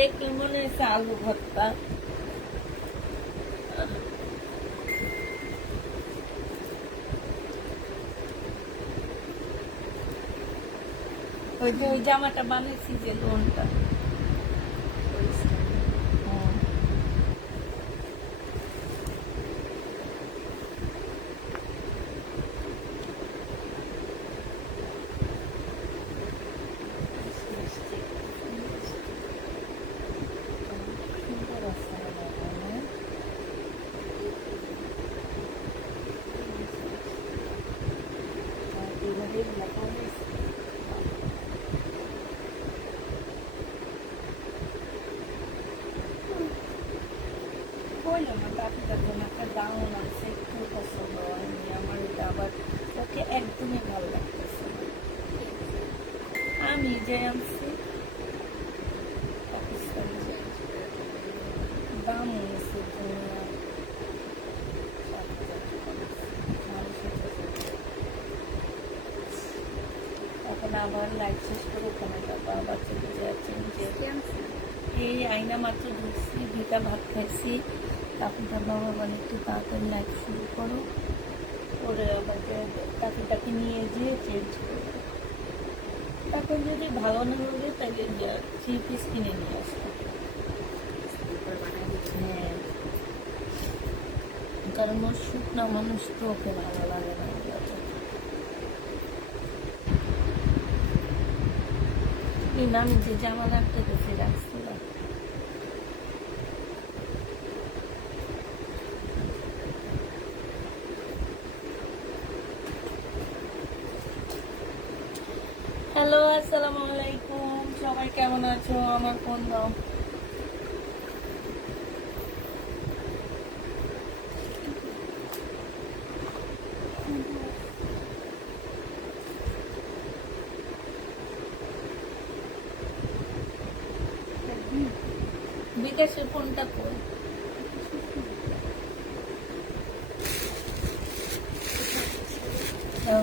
দেখলে মনে হচ্ছে আলু ভর্তা। ওই যে ওই জামাটা বানিয়েছি যে লোনটা, বললো না কাকুটার জন্য একটা গাউন আছে, একটু পছন্দ হয়নি আমার। এটা আবার ওকে একদমই ভালো লাগতেছে না। আমি যে আনছি পাকিস্তানি, দাম হয়েছে এখন আবার লাইট শেষ করে ওখানে যাবো, আবার চলে যাচ্ছি যে এই আইনা মাত্র ঢুকছি, ভিটা ভাত খাইছি। তারপর বাবা বলে একটু তাড়াতাড়ি লাইট শুরু করো, করে আবার তাকে নিয়ে যেয়ে চেঞ্জ করবো। তারপর যদি ভালো না হবে তাহলে 3 পিস কিনে নিয়ে আসবো। হ্যাঁ, কারণ ওর শুকনা মানুষ তো ওকে ভালো লাগে না। আমি যে জামা রাখতে গেছি রাখছিলাম। হ্যালো, আসসালামু আলাইকুম, সবাই কেমন আছো? আমার ফোন দাও। বিকাশের ফোনটা কই?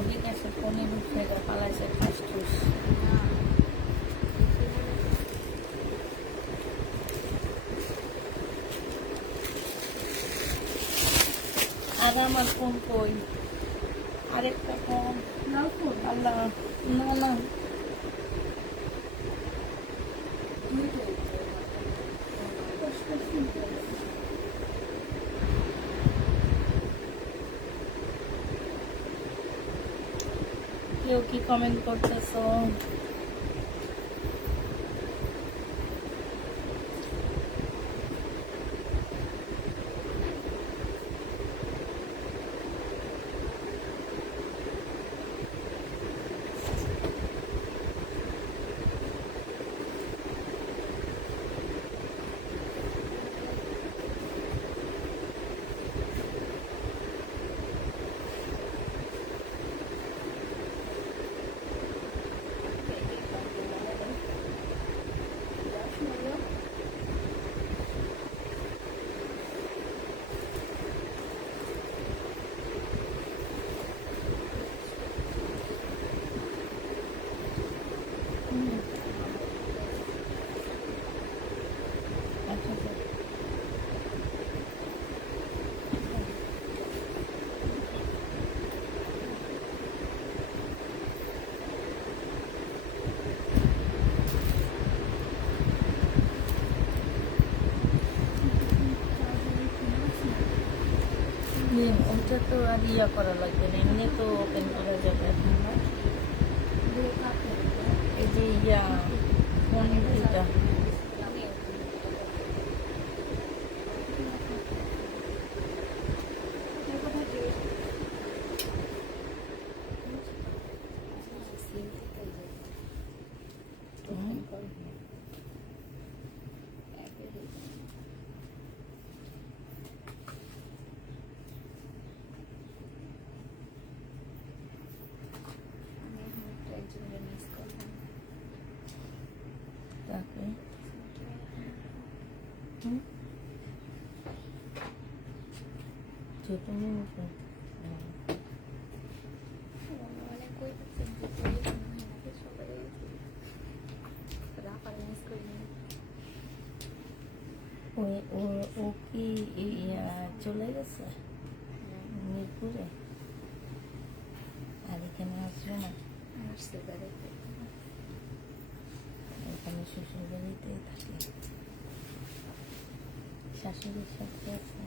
বিকাশের ফোনে ঢুকে পালাইছে ঠাস ঠুস। আর আমার ফোন কই? আরেকটা ফোন নাও, ফোন আল্লাহ, না না কেউ কি কমেন্ট করতেছো? ওটা তো আর ইয়া করা লাগবে না, এমনি তো ওপেন করা যাবে এখন না? এই যে ইয়া ফোন দুটা তাকে ছোট নিয়েছে। চলে গেছে মিরপুরে, আর এখানে আসবে না, এখানে শ্বশুর বাড়িতে থাকে, শাশুড়ির সাথে আছে।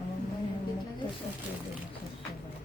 আমার মনে হয় মুখটা সাথে দেবে শ্বশুর বাড়ি।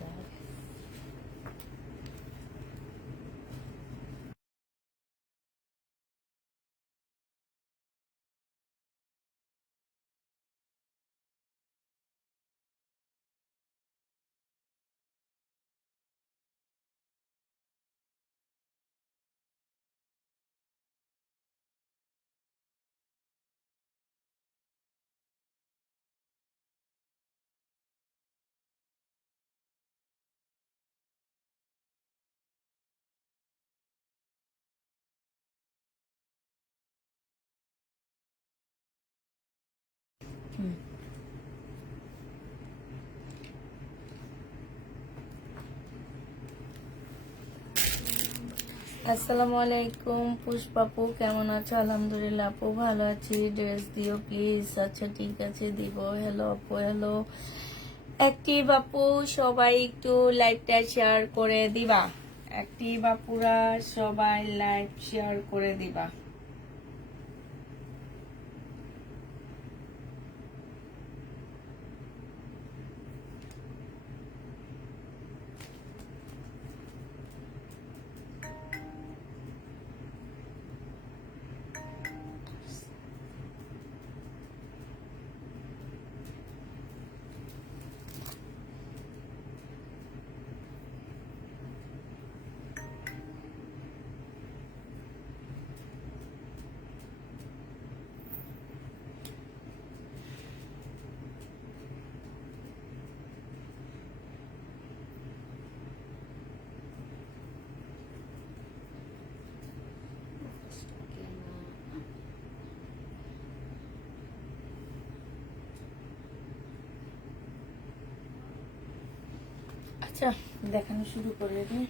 আসসালামু আলাইকুম পুষ্পাপু, কেমন আছো? আলহামদুলিল্লাহ আপু ভালো আছি। ড্রেস দিও প্লিজ। আচ্ছা ঠিক আছে দিব। হ্যালো আপু, হ্যালো অ্যাক্টিভ আপু, সবাই একটু লাইভটা শেয়ার করে দিবা। অ্যাক্টিভ আপুরা সবাই লাইভ শেয়ার করে দিবা। আচ্ছা দেখানো শুরু করে দিই।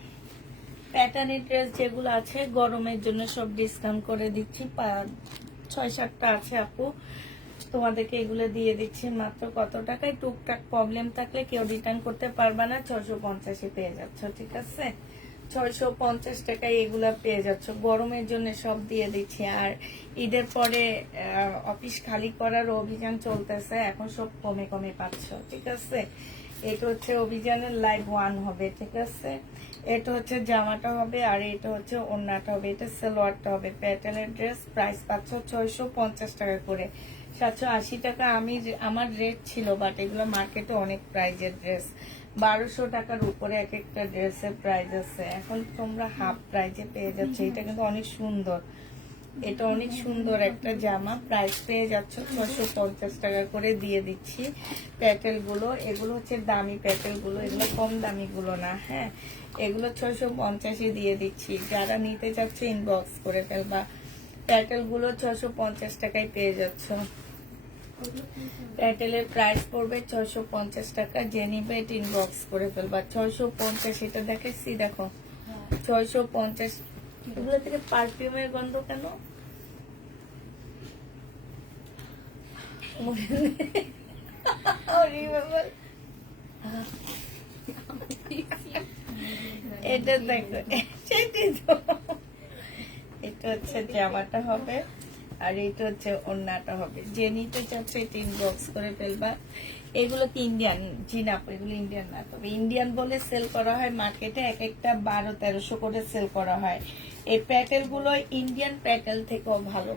প্যাটার্নের ড্রেস যেগুলো আছে গরমের জন্য সব ডিসকাউন্ট করে দিচ্ছি। 6-7টা আছে আপু, তোমাদেরকে এগুলো দিয়ে দিচ্ছি মাত্র কত টাকায়। টুকটাক প্রবলেম থাকলে কেউ রিটার্ন করতে পারবা না, 650 পেয়ে যাচ্ছ। ঠিক আছে, 650 টাকায় এগুলা পেয়ে যাচ্ছ। গরমের জন্য সব দিয়ে দিচ্ছি। আর ঈদের পরে অফিস খালি করার অভিযান চলতেছে, এখন সব কমে কমে পাচ্ছ। ঠিক আছে, এটা হচ্ছে অভিযানের লাইভ 1 হবে। ঠিক আছে, এটা হচ্ছে জামাটা হবে, আর এটা হচ্ছে ওড়নাটা হবে, এটা সালোয়ারটা হবে। প্যাটার্নের ড্রেস প্রাইস পাচ্ছ 650 টাকা করে। 780 টাকা আমার রেট ছিল, বাট এগুলো মার্কেটে অনেক প্রাইজের ড্রেস। 1200 টাকার উপরে এক একটা ড্রেসের প্রাইস আছে। এখন তোমরা হাফ প্রাইজে পেয়ে যাচ্ছ। এটা কিন্তু অনেক সুন্দর, এটা অনেক সুন্দর একটা জামা। প্রাইস পেয়ে যাচ্ছ 650 টাকা করে দিয়ে দিচ্ছি। প্যাটেল গুলো এগুলো হচ্ছে দামি প্যাটেল গুলো, এগুলো কম দামি গুলো না। হ্যাঁ, এগুলো 650 দিয়ে দিচ্ছি। যারা নিতে চাচ্ছে ইনবক্স করে ফেলবা। প্যাটেল গুলো 650 টাকায় পেয়ে যাচ্ছ। প্যাটেলের প্রাইস পড়বে 650 টাকা। যে নিবে এটা ইনবক্স করে ফেলবা। 650, এটা দেখেছি, দেখো 650। এগুলো থেকে পারফিউমের গন্ধ কেন? এটা দেখো, সেটাই তো। এটা হচ্ছে জামাটা হবে, আর এটা হচ্ছে ওড়নাটা হবে। যে নিতে চাচ্ছে এটা ইনবক্স করে ফেলবা। এগুলো কি ইন্ডিয়ান? জি না, এগুলো ইন্ডিয়ান না। তবে ইন্ডিয়ান বলে সেল করা হয় মার্কেটে, এক একটা 1200-1300 করে সেল করা হয়। এই প্যাটেল গুলো ইন্ডিয়ান প্যাটেল থেকেও ভালো,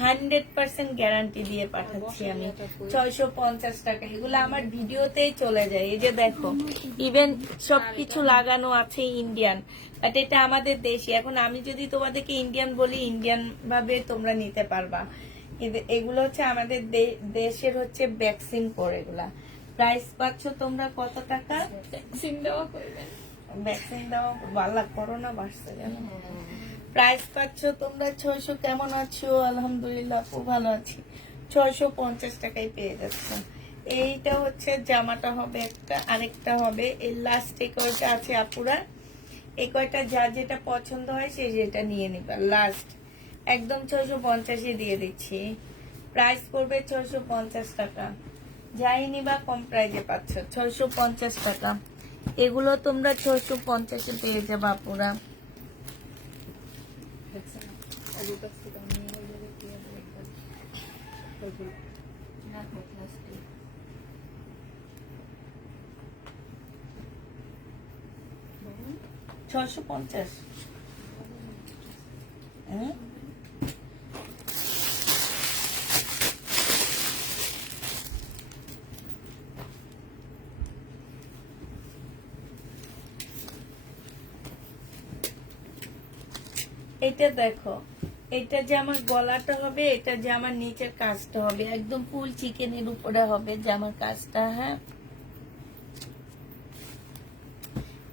100% গ্যারান্টি দিয়ে পাঠাচ্ছি আমি। 650 টাকা। এগুলো আমার ভিডিওতেই চলে যায়। এই যে দেখো, ইভেন সবকিছু লাগানো আছে ইন্ডিয়ান, বাট এটা আমাদের দেশি। এখন আমি যদি তোমাদেরকে ইন্ডিয়ান বলি, ইন্ডিয়ান ভাবে তোমরা নিতে পারবা। এগুলো হচ্ছে আমাদের দেশের হচ্ছে ভ্যাকসিন করে। এগুলা প্রাইস পাচ্ছ তোমরা কত টাকা? ভ্যাকসিন দেওয়া করবেন, ভ্যাকসিন দেওয়া ভালো, করোনা বাড়ছে জানো। প্রাইস পাচ্ছ তোমরা 600। কেমন আছো? আলহামদুলিল্লাহ খুব ভালো আছি। 650 টাকায় পেয়ে যাচ্ছ। এইটা হচ্ছে জামাটা হবে একটা, আরেকটা হবে এই লাস্ট একটা আছে আপুরা। এই কয়টা যা যেটা পছন্দ হয় সে যেটা নিয়ে নিবা। লাস্ট একদম 650 দিয়ে দিচ্ছি, প্রাইস পড়বে 650 টাকা। যাই নিবা কম প্রাইজে পাচ্ছ, 650 টাকা। এগুলো তোমরা 650 পেয়ে যাবা পুরা। ছয়শো পঞ্চাশ। এটা দেখো, এটা যে আমার গলাটা হবে, এটা যে আমার নিচের কাজটা হবে, একদম ফুল চিকেনের উপরে হবে জামার কাজটা। হ্যাঁ,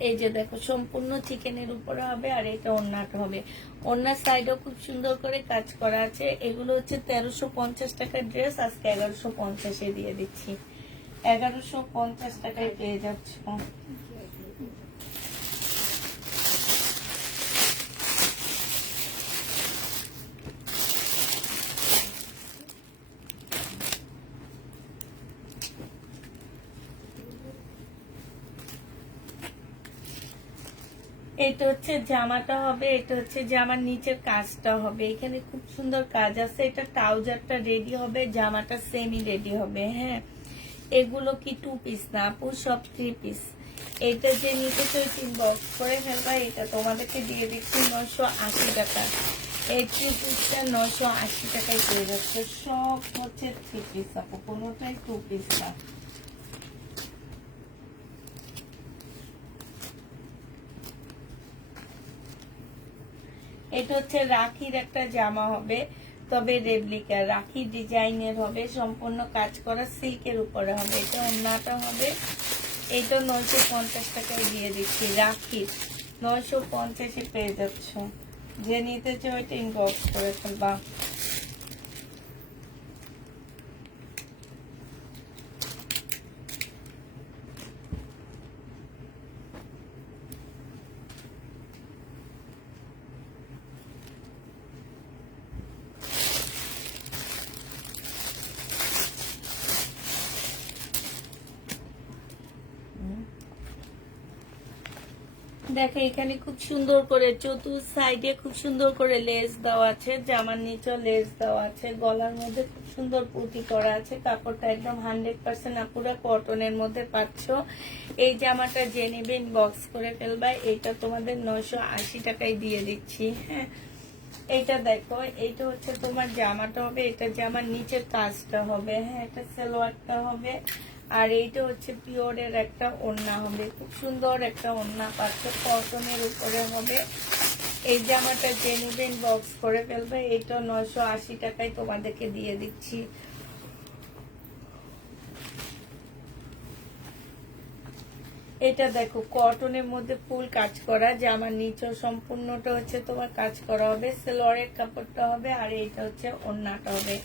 এই যে দেখো সম্পূর্ণ চিকেনের উপরে হবে, আর এটা ওড়নাটা হবে। ওড়নার সাইডেও খুব সুন্দর করে কাজ করা আছে। এগুলো হচ্ছে 1350 টাকার ড্রেস, আজকে 1150 দিয়ে দিচ্ছি। 1150 টাকায় পেয়ে যাচ্ছ। এটা হচ্ছে জামাটা হবে, এটা হচ্ছে জামার নিচের কাজটা হবে। এখানে খুব সুন্দর কাজ আছে। এটা ট্রাউজারটা রেডি হবে, জামাটা সেমি রেডি হবে। হ্যাঁ, এগুলো কি 2 পিস না আপু, সব 3 পিস। এটা যে নিতে চাই বক্স করে ফেলবা। এটা তোমাদেরকে দিয়ে দিচ্ছি 980 টাকা। এই 3 পিসটা 980 টাকায় পেয়ে যাচ্ছে। সব হচ্ছে 3 পিস আপু, কোনোটাই 2 পিস না। এটা হচ্ছে রাখির একটা জামা হবে, তবে রেপ্লিকা রাখি ডিজাইনের হবে, সম্পূর্ণ কাজ করা সিল্কের উপরে হবে। এটা ওড়নাটা হবে। এটা 950 টাকায় দিয়ে দিচ্ছি। রাখি 950 পেয়ে যাচ্ছ। যে নিতে চাই ওইটা ইনবক্স করে ফেলবা। দেখো এখানে খুব সুন্দর করে চতুর সাইডে খুব সুন্দর করে লেস দেওয়া আছে, জামার নিচে লেস দেওয়া আছে, গলার মধ্যে খুব সুন্দর পুঁতি করা আছে। কাপড়টা একদম 100% আপুরা কটনের মধ্যে পাচ্ছ। এই জামাটা যে নেবেন বক্স করে ফেলবা। এটা তোমাদের 980 টাকায় দিয়ে দিচ্ছি। হ্যাঁ, এইটা দেখো, এইটা হচ্ছে তোমার জামাটা হবে, এটা জামার নিচের কাজটা হবে। হ্যাঁ, এটা সালোয়ারটা হবে, আর এইটা হচ্ছে পিওরের একটা ওড়না হবে। খুব সুন্দর একটা ওড়না পাচ্ছ, কটনের উপরে হবে। এই জামাটা যে নেবেন বক্স করে ফেলবে। এইটা 980 টাকায় তোমাদেরকে দিয়ে দিচ্ছি। এটা দেখো কটনের মধ্যে ফুল কাজ করা, জামার নিচে সম্পূর্ণটা হচ্ছে তোমার কাজ করা হবে। সালোয়ারের কাপড়টা হবে, আর এইটা হচ্ছে ওড়নাটা হবে।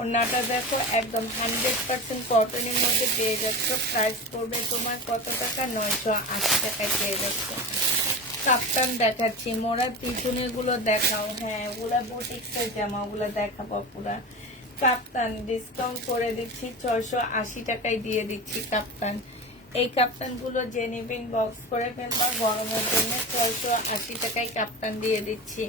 ওড়নাটা দেখো একদম 100% কটনের মধ্যে পেয়ে যাচ্ছ। প্রাইস পড়বে তোমার কত টাকা? 980 টাকায় পেয়ে যাচ্ছ। কাপ্তান দেখাচ্ছি, মোড়ার পিছনে গুলো দেখাও। হ্যাঁ, ওগুলা বুটিক্সের জামা, ওগুলা দেখাবো পুরা। কাপ্তান ডিসকাউন্ট করে দিচ্ছি, 680 টাকায় দিয়ে দিচ্ছি কাপ্তান। এই কাপ্তান গুলো যে নেবেন বক্স করে ফেলবা, গরমের জন্য 680 টাকায় কাপ্তান দিয়ে দিচ্ছি।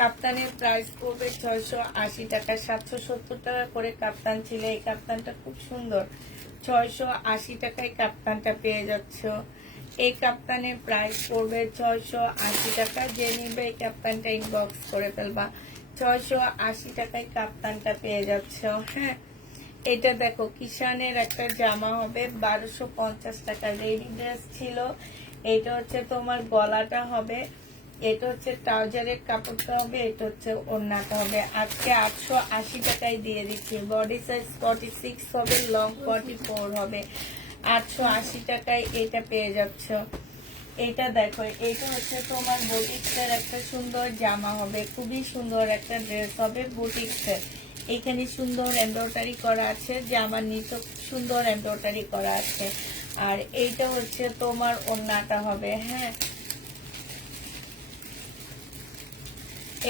কাপ্তানের প্রাইস পড়বে 680 টাকা। 770 টাকা করে কাপ্তান ছিল। এই কাপ্তানটা খুব সুন্দর, 680 টাকায় কাপ্তানটা পেয়ে যাচ্ছ। এই কাপ্তানের প্রাইস পড়বে 680 টাকা। যে নিবে এই কাপ্তানটা ইনবক্স করে ফেলবা। 680 টাকায় কাপ্তানটা পেয়ে যাচ্ছ। হ্যাঁ, এটা দেখো কিষানের একটা জামা হবে, 1250 টাকা। রেডি ড্রেস ছিল। এটা হচ্ছে তোমার গলাটা হবে, এটা হচ্ছে ট্রাউজারের কাপড়টা হবে, এটা হচ্ছে ওড়নাটা হবে। আজকে 880 টাকায় দিয়ে দিচ্ছি। বডি সাইজ 46 হবে, লং 44 হবে। 880 টাকায় এটা পেয়ে যাচ্ছ। এটা দেখো, এটা হচ্ছে তোমার বুটিক্সের একটা সুন্দর জামা হবে, খুবই সুন্দর একটা ড্রেস হবে বুটিক্সের। এখানে সুন্দর এমব্রয়ডারি করা আছে, জামার নিচে সুন্দর এমব্রয়ডারি করা আছে। আর এইটা হচ্ছে তোমার ওড়নাটা হবে। হ্যাঁ,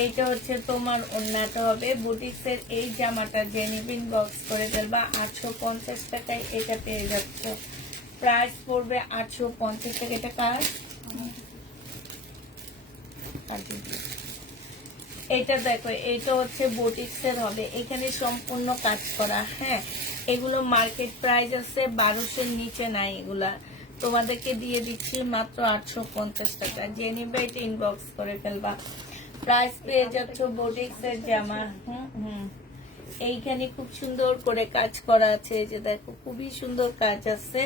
এইটা হচ্ছে তোমার ওড়নাটা হবে বুটিক্সের এই জামাটা জেনিবিন বক্স করে ফেলবা 850 টাকায় এটা পেয়ে যাচ্ছ। প্রাইস পড়বে 850 টাকা। এটা কার এটা দেখো, এটা হচ্ছে বুটিক্সের হবে, এখানে সম্পূর্ণ কাজ করা। হ্যাঁ, এগুলো মার্কেট প্রাইস আছে 1200-এর নিচে নাই, এগুলা তোমাদেরকে দিয়ে দিচ্ছি মাত্র 850 টাকা। জেনিবা এটা ইনবক্স করে ফেলবা। প্রাইস পেয়ে যাচ্ছ বুটিক্সের জামা। এইখানে খুব সুন্দর করে কাজ করা আছে, এই যে দেখো খুবই সুন্দর কাজ আছে।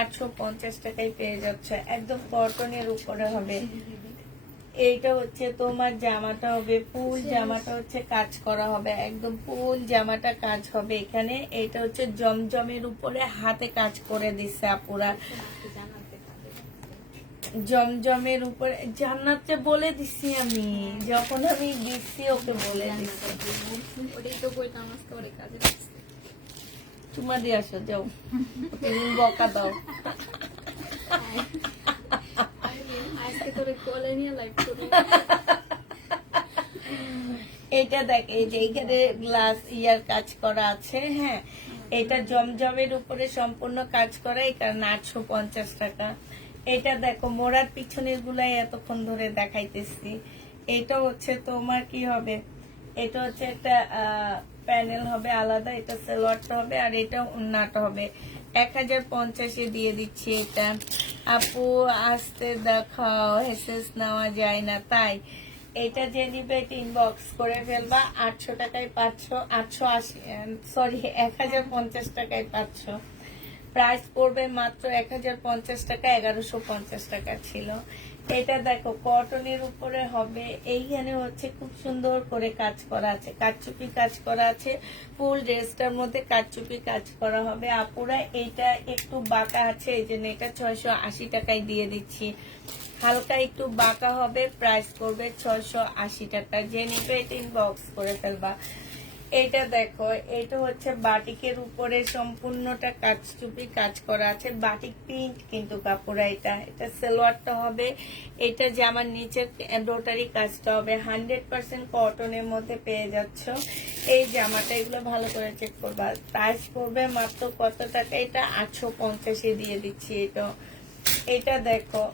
850 টাকায় পেয়ে যাচ্ছে, একদম কটনের উপরে হবে। এইটা হচ্ছে তোমার জামাটা হবে ফুল, জামাটা হচ্ছে কাজ করা হবে, একদম ফুল জামাটা কাজ হবে এখানে। এটা হচ্ছে জমজমের উপরে হাতে কাজ করে দিচ্ছে আপুরা, জমজমের উপরে। জান্নাতটা বলে দিছি আমি, যখন আমি দিচ্ছি ওকে বলে দিচ্ছি। তোমার দিয়ে আসো, যাও তুমি বকা দাও। এটা দেখ, এই যে এইখানে গ্লাস ইয়ার কাজ করা আছে। হ্যাঁ, এটা জমজমের উপরে সম্পূর্ণ কাজ করা, এই কারণে 850 টাকা। এটা দেখো মোড়ার পিছনের গুলাই এতক্ষণ ধরে দেখাইতেছি। এটা হচ্ছে তোমার কি হবে, এটা হচ্ছে একটা প্যানেল হবে আলাদা, এটা সালোয়ারটা হবে আর এটা ওড়নাটা হবে। 1050-এ দিয়ে দিচ্ছি এটা। আপু আসতে দেখাও, হেসেস নেওয়া যায় না তাই। এটা যে নিবে ইনবক্স করে ফেলবা, 800 টাকায় পাচ্ছ, 880 সরি 1050 টাকায় পাচ্ছ। প্রাইস পড়বে মাত্র 1050 টাকা, 1150 টাকা ছিল। এটা দেখো কটনের উপরে হবে, এইখানে হচ্ছে খুব সুন্দর করে কাজ করা আছে, কারচুপি কাজ করা আছে। ফুল ড্রেসটার মধ্যে কারচুপি কাজ করা হবে আপুরা। এইটা একটু বাঁকা আছে, এই জন্য এটা 680 টাকায় দিয়ে দিচ্ছি। হালকা একটু বাঁকা হবে, প্রাইস করবে 680 টাকা। যে নিবে এটা ইনবক্স করে ফেলবা। এটা দেখো, এটা হচ্ছে বাটিকের উপরে সম্পূর্ণটা কাজচুপি কাজ করা আছে, বাটিক প্রিন্ট কিন্তু কাপড়। এটা সালোয়ারটা হবে, এটা জামার নিচের এমব্রয়ডারি কাজটা হবে। 100% কটনের মধ্যে পেয়ে যাচ্ছ এই জামাটা। এগুলো ভালো করে চেক করবা। প্রাইস করবে মাত্র কত টাকা, এটা 850-এ দিয়ে দিচ্ছি। এটা দেখো,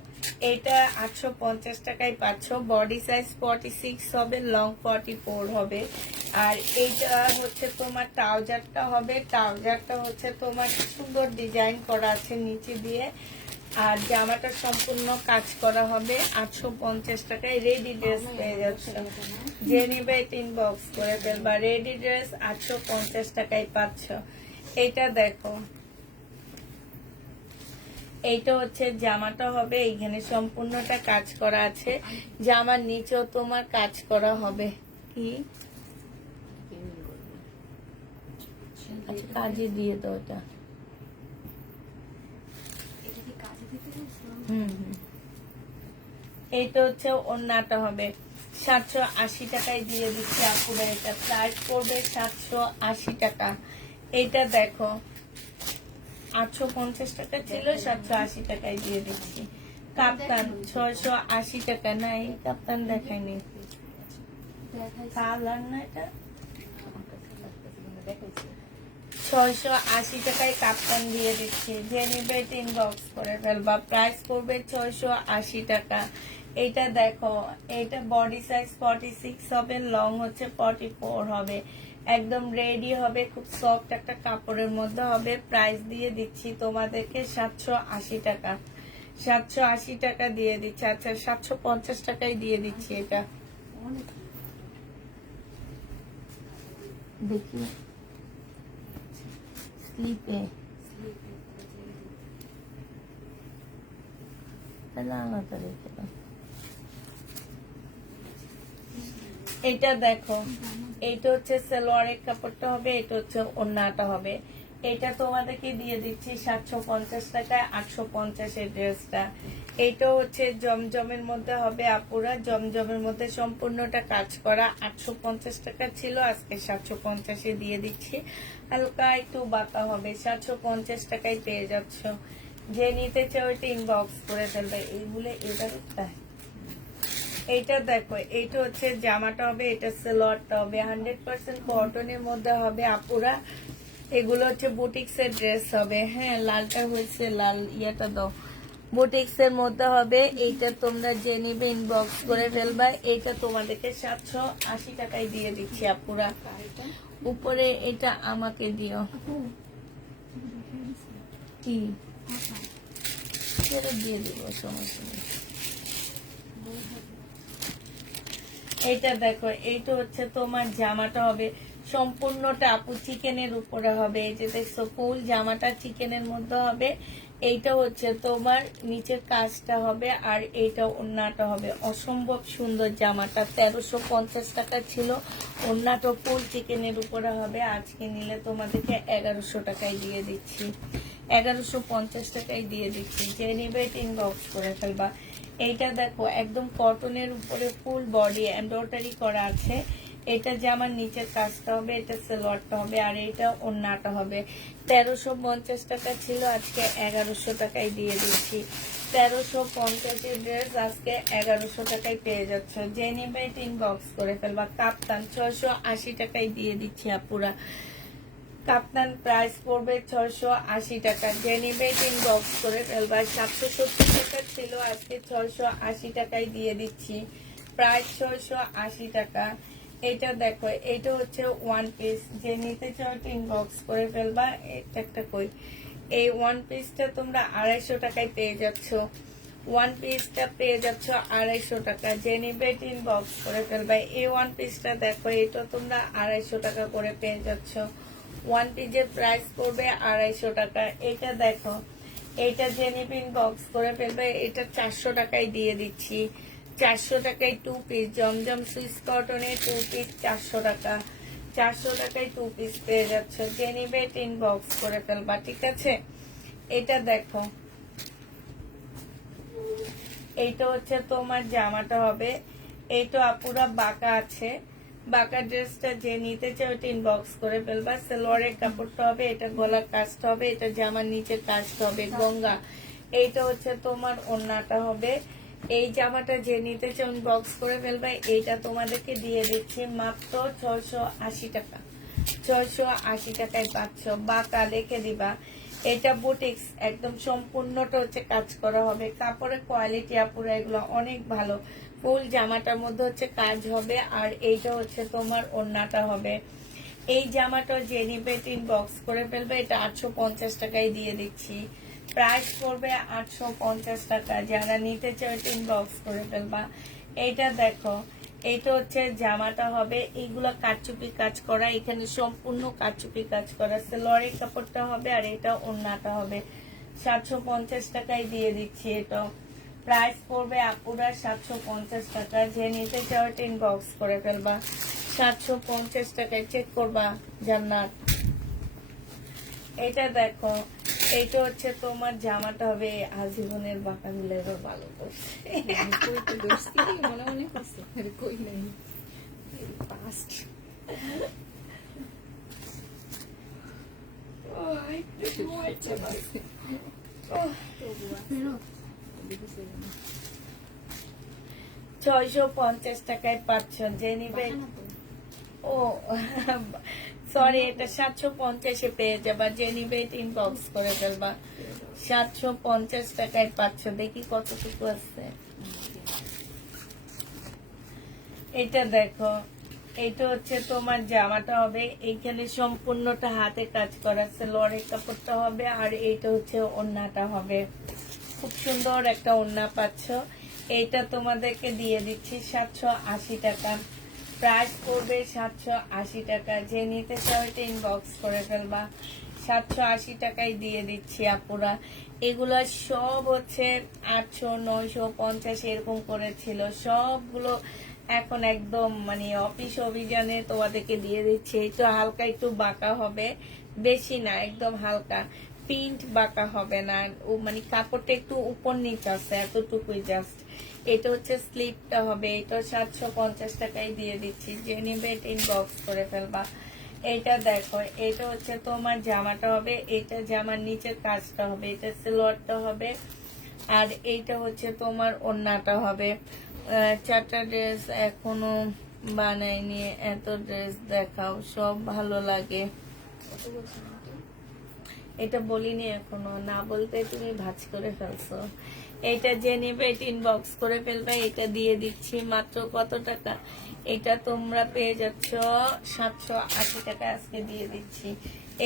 এটা 850 টাকায় পাচ্ছ। বডি সাইজ 46 হবে, লং 44 হবে। আর এইটা হচ্ছে তোমার ট্রাউজারটা হবে, ট্রাউজারটা হচ্ছে তোমার সুন্দর ডিজাইন করা আছে নিচে দিয়ে। আর জামাটা সম্পূর্ণ কাজ করা হবে। 850 টাকায় রেডি ড্রেস পেয়ে যাচ্ছে। যে নেবে এটা ইনবক্স করে ফেলবা। রেডি ড্রেস 850 টাকায় পাচ্ছ। এটা দেখো, এইটা হচ্ছে জামাটা হবে, এইখানে সম্পূর্ণটা কাজ করা আছে। জামার নিচেও তোমার কাজ করা হবে। কি আচ্ছা, কাজে দিয়ে দাও এটা। এইটা হচ্ছে ওড়নাটা হবে। 780 টাকায় দিয়ে দিচ্ছি আপুরা। এটা প্রাইস পড়বে 780 টাকা। এইটা দেখো 850 টাকা ছিল, 780 টাকায় দিয়ে দিচ্ছি। কাপ্তান 680 টাকা। না, এই কাপ্তান দেখায়নি, কালার না, এটা 680 টাকায় কাপ্তান দিয়ে দিচ্ছি। যে নিবে ইনবক্স করে ফেলবা। প্রাইস করবে 680 টাকা। এটা দেখো, এটা বডি সাইজ 46 হবে, লং হচ্ছে 44 হবে। একদম রেডি হবে, খুব সফট একটা কাপড়ের মধ্যে হবে। প্রাইস দিয়ে দিচ্ছি তোমাদেরকে 780 টাকা। 780 টাকা দিয়ে দিচ্ছি। আচ্ছা, 750 টাকায় দিয়ে দিচ্ছি এটা। দেখি স্লিপে আলাদা রেখে দাও। এটা দেখো, এইটা হচ্ছে সালোয়ারের কাপড়টা হবে, এটা হচ্ছে ওড়নাটা হবে। এটা তোমাদেরকে দিয়ে দিচ্ছি 750 টাকায়, 850-এর ড্রেসটা। এইটা হচ্ছে জমজমের মধ্যে হবে আপুরা, জমজমের মধ্যে সম্পূর্ণটা কাজ করা। 850 টাকা ছিল, আজকে 750-এ দিয়ে দিচ্ছি। হালকা একটু বাঁকা হবে, 750 টাকায় পেয়ে যাচ্ছ। যে নিতে চাও এটা ইনবক্স করে ফেলবে। এইগুলো এবার এইটা দেখো, এইটা হচ্ছে জামাটা হবে, এটা সালোয়ারটা হবে 100% কটনের মধ্যে হবে আপুরা। এগুলো হচ্ছে বুটিক্স এর ড্রেস হবে। হ্যাঁ, লালটা হয়েছে, লাল ইয়াটা দাও। বুটিক্স এর মধ্যে হবে। এইটা তোমরা যে নিবে ইনবক্স করে ফেলবা। এইটা তোমাদেরকে 780 টাকায় দিয়ে দিচ্ছি আপুরা। উপরে এটা আমাকে দিও। কি ছেড়ে দিয়ে দিব, সমস্যা নেই। এইটা দেখো, এইটা হচ্ছে তোমার জামাটা হবে সম্পূর্ণটা আপু চিকেনের উপরে হবে। এই যে দেখছো ফুল জামাটা চিকেনের মধ্যে হবে। এইটা হচ্ছে তোমার নিচের কাজটা হবে, আর এইটা ওড়নাটা হবে। অসম্ভব সুন্দর জামাটা 1350 টাকা ছিল। ওড়নাটা ফুল চিকেনের উপরে হবে। আজকে নিলে তোমাদেরকে 1100 টাকায় দিয়ে দিচ্ছি, 1150 টাকায় দিয়ে দিচ্ছি। যে নিবে ইনবক্স করে ফেলবা। এইটা দেখো একদম কটনের উপরে ফুল বডি এমব্রয়ডারি করা আছে। এটা জামার নিচের কাজটা হবে, এটা সালোয়ারটা হবে, আর এটা ওড়নাটা হবে। 1350 টাকা ছিল, আজকে 1100 টাকায় দিয়ে দিচ্ছি। 1350 এর ড্রেস আজকে 1100 টাকায় পেয়ে যাচ্ছে। যে নিবে ইনবক্স করে ফেলবা। কাপ্তান 680 টাকায় দিয়ে দিচ্ছি আপুরা। কাপ্তান প্রাইস পড়বে 680 টাকা। যে নিবে ইনবক্স করে ফেলবা। 770 টাকা ছিল, আজকে 680 টাকায় দিয়ে দিচ্ছি। প্রাইস 680 টাকা। এটা দেখো, এটা হচ্ছে ওয়ান পিস। যে নিতে চাও ইনবক্স করে ফেলবা। এটা একটা কই, এই ওয়ান পিসটা তোমরা 250 টাকায় পেয়ে যাচ্ছ। ওয়ান পিসটা পেয়ে যাচ্ছ 250 টাকা। যে নিবে ইনবক্স করে ফেলবা। এই ওয়ান পিসটা দেখো, এটা তোমরা 250 টাকা করে পেয়ে যাচ্ছ। ওয়ান পিসের প্রাইস পড়বে 250 টাকা। এটা দেখো, এটা জেনিপিন বক্স করে ফেলবে। এটা 400 টাকায় দিয়ে দিচ্ছি। 400 টাকায় টু পিস জমজম সুইস কটনের টু পিস 400 টাকা। 400 টাকায় টু পিস পেয়ে যাচ্ছ। জেনিবে ইনবক্স করে ফেলবা, ঠিক আছে। এটা দেখো, এইটা হচ্ছে তোমার জামাটা হবে। এইটা আপুরা বাঁকা আছে। বাঁকা ড্রেসটা যে নিতে চাও ওটা ইনবক্স করে ফেলবা। সালোয়ারের কাপড়টা হবে, এটা গলার কাজটা হবে, এটা জামার নিচের কাজটা হবে গঙ্গা। এইটা হচ্ছে তোমার ওড়নাটা হবে। এই জামাটা যে নিতে চাও ইনবক্স করে ফেলবা। এইটা তোমাদেরকে দিয়ে দিচ্ছি মাত্র 680 টাকা। 680 টাকায় পাচ্ছ। বাঁকা লিখে দিবা। এটা বুটিক্স একদম সম্পূর্ণটা হচ্ছে কাজ করা হবে। কাপড়ের কোয়ালিটি আপুরা এগুলো অনেক ভালো। ফুল জামাটার মধ্যে হচ্ছে কাজ হবে, আর এইটা হচ্ছে তোমার ওড়নাটা হবে। এই জামাটা যে নিবে ইনবক্স করে ফেলবে। এটা 850 টাকায় দিয়ে দিচ্ছি। প্রাইস পড়বে 850 টাকা। যারা নিতে চাও ইনবক্স করে ফেলবা। এইটা দেখো, এইটা হচ্ছে জামাটা হবে। এইগুলো কারচুপি কাজ করা, এখানে সম্পূর্ণ কারচুপি কাজ করা। সালোয়ারের কাপড়টা হবে, আর এটা ওড়নাটা হবে। 750 টাকায় দিয়ে দিচ্ছি। এটা প্রাইস পড়বে আপুরা 750 টাকা। যে নিতে চাও ইনবক্স করে ফেলবা। 750 টাকায় চেক করবা জান্নাত। এটা দেখো, এইটা হচ্ছে তোমার জামাটা হবে। আজীবনের বাঁকা মিলেরও ভালো করছে। মনে মনে করছে কই নাই পাস্ট ছয়শো 50 টাকায় পাচ্ছ। যে নিবে, ও সরি, এটা 750-এ পেয়ে যাবা। যে নিবে ইনবক্স করে ফেলবা। 750 টাকায় পাচ্ছ। দেখি কতটুকু আছে। এটা দেখো, এইটা হচ্ছে তোমার জামাটা হবে। এইখানে সম্পূর্ণটা হাতে কাজ করা। সালোয়ারের কাপড়টা হবে, আর এইটা হচ্ছে ওড়নাটা হবে। খুব সুন্দর একটা ওড়না পাচ্ছ। এইটা তোমাদেরকে দিয়ে দিচ্ছি 780 টাকা। প্রাইস পড়বে 780 টাকা। যে নিতে চাও এটা ইনবক্স করে ফেলবা। 780 টাকায় দিয়ে দিচ্ছি আপুরা। এগুলা সব হচ্ছে 800, 950 এরকম করেছিল সবগুলো। এখন একদম মানে অফিস অভিযানে তোমাদেরকে দিয়ে দিচ্ছে। একটু হালকা, একটু বাঁকা হবে, বেশি না, একদম হালকা। প্রিন্ট বাঁকা হবে না, ও মানে কাপড়টা একটু উপর নিচ আছে, এতটুকুই জাস্ট। এটা হচ্ছে স্লিপটা হবে। এটা 750 টাকায় দিয়ে দিচ্ছি। যে নিবে ইনবক্স করে ফেলবা। এটা দেখো, এটা হচ্ছে তোমার জামাটা হবে। এটা জামার নিচের কাজটা হবে, এটা সালোয়ারটা হবে, আর এইটা হচ্ছে তোমার ওড়নাটা হবে। 4টা ড্রেস এখনো বানাইনি, এত ড্রেস দেখাও, সব ভালো লাগে। কত বলছেন আন্টি? এটা বলিনি এখনো, না বলতে তুমি ভাঁজ করে ফেলছো। এটা যে নিবে এটা ইনবক্স করে ফেলবে, এটা দিয়ে দিচ্ছি মাত্র কত টাকা, এটা তোমরা পেয়ে যাচ্ছ 780 টাকা, আজকে দিয়ে দিচ্ছি।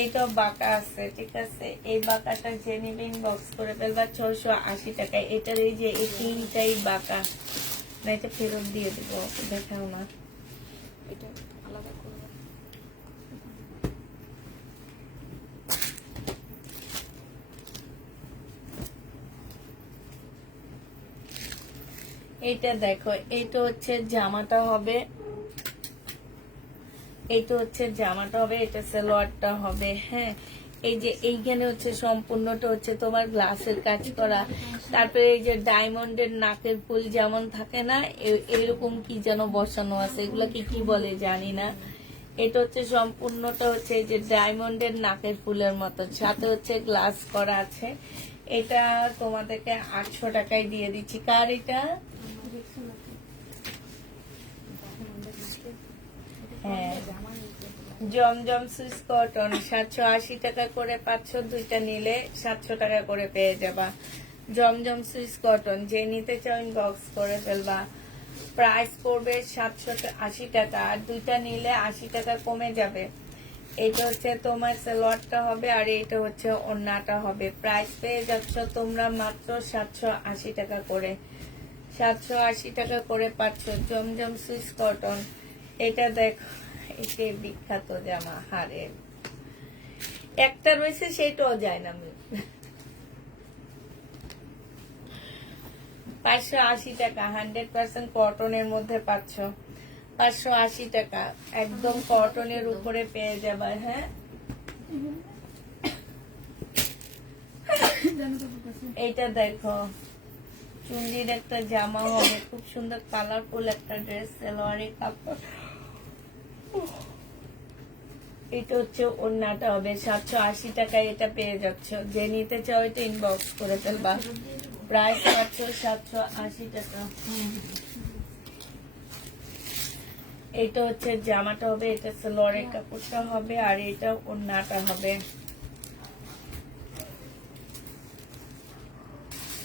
এইটাও বাঁকা আছে, ঠিক আছে, এই বাঁকাটা যে নিবে ইনবক্স করে ফেলবা 680 টাকা। এটার এই যে এই তিনটাই বাঁকা, না এটা ফেরত দিয়ে দেবো, দেখাও না। এটা আলাদা করবো। এইটা দেখো, এইটা হচ্ছে জামাটা হবে, এইটা হচ্ছে জামাটা হবে, এটা সালোয়ারটা হবে। হ্যাঁ, এই যে এইখানে হচ্ছে সম্পূর্ণটা হচ্ছে তোমার গ্লাসের কাজ করা, তারপরে এই যে ডায়মন্ডের নাকের ফুল যেমন থাকে না, এরকম কি যেন বসানো আছে, এগুলা কি বলে জানি না। এটা হচ্ছে সম্পূর্ণটা হচ্ছে এই যে ডায়মন্ডের নাকের ফুলের মতো, সাথে হচ্ছে গ্লাস করা আছে। এটা তোমাদেরকে 800 টাকায় দিয়ে দিচ্ছি। কার এটা? হ্যাঁ, জমজম সুইস কটন 780 টাকা করে, 500 দুইটা নিলে 700 টাকা করে পেয়ে যাবা। জমজম সুইস কটন যে নিতে চাও ইনবক্স করে ফেলবা, প্রাইস পড়বে 780 টাকা, আর দুইটা নিলে 80 টাকা কমে যাবে। এটা হচ্ছে তোমার সালোয়ারটা হবে, আর এটা হচ্ছে ওড়নাটা হবে। প্রাইস পেয়ে যাচ্ছ তোমরা মাত্র 780 টাকা করে, 780 টাকা করে পাচ্ছ জমজম সুইস কটন। এটা দেখো, এটা বিখ্যাত জামা, হারে একটা রয়েছে সেটাও যায় না। 580 টাকা, 100% কটনের মধ্যে পাচ্ছ, 580 টাকা একদম কটনের উপরে পেয়ে যাবা। হ্যাঁ, এইটা দেখো, চুন্ডির একটা জামা হবে, খুব সুন্দর কালারফুল একটা ড্রেস, সালোয়ারের কাপড়। এটা হচ্ছে ওড়নাটা হবে, 780 টাকায় এটা পেয়ে যাচ্ছ। যে নিতে চাও এটা ইনবক্স করে ফেলবা, প্রাইস পাচ্ছ 780 টাকা। এটা হচ্ছে জামাটা হবে, এটা সালোয়ারের কাপড়টা হবে, আর এটা ওড়নাটা হবে।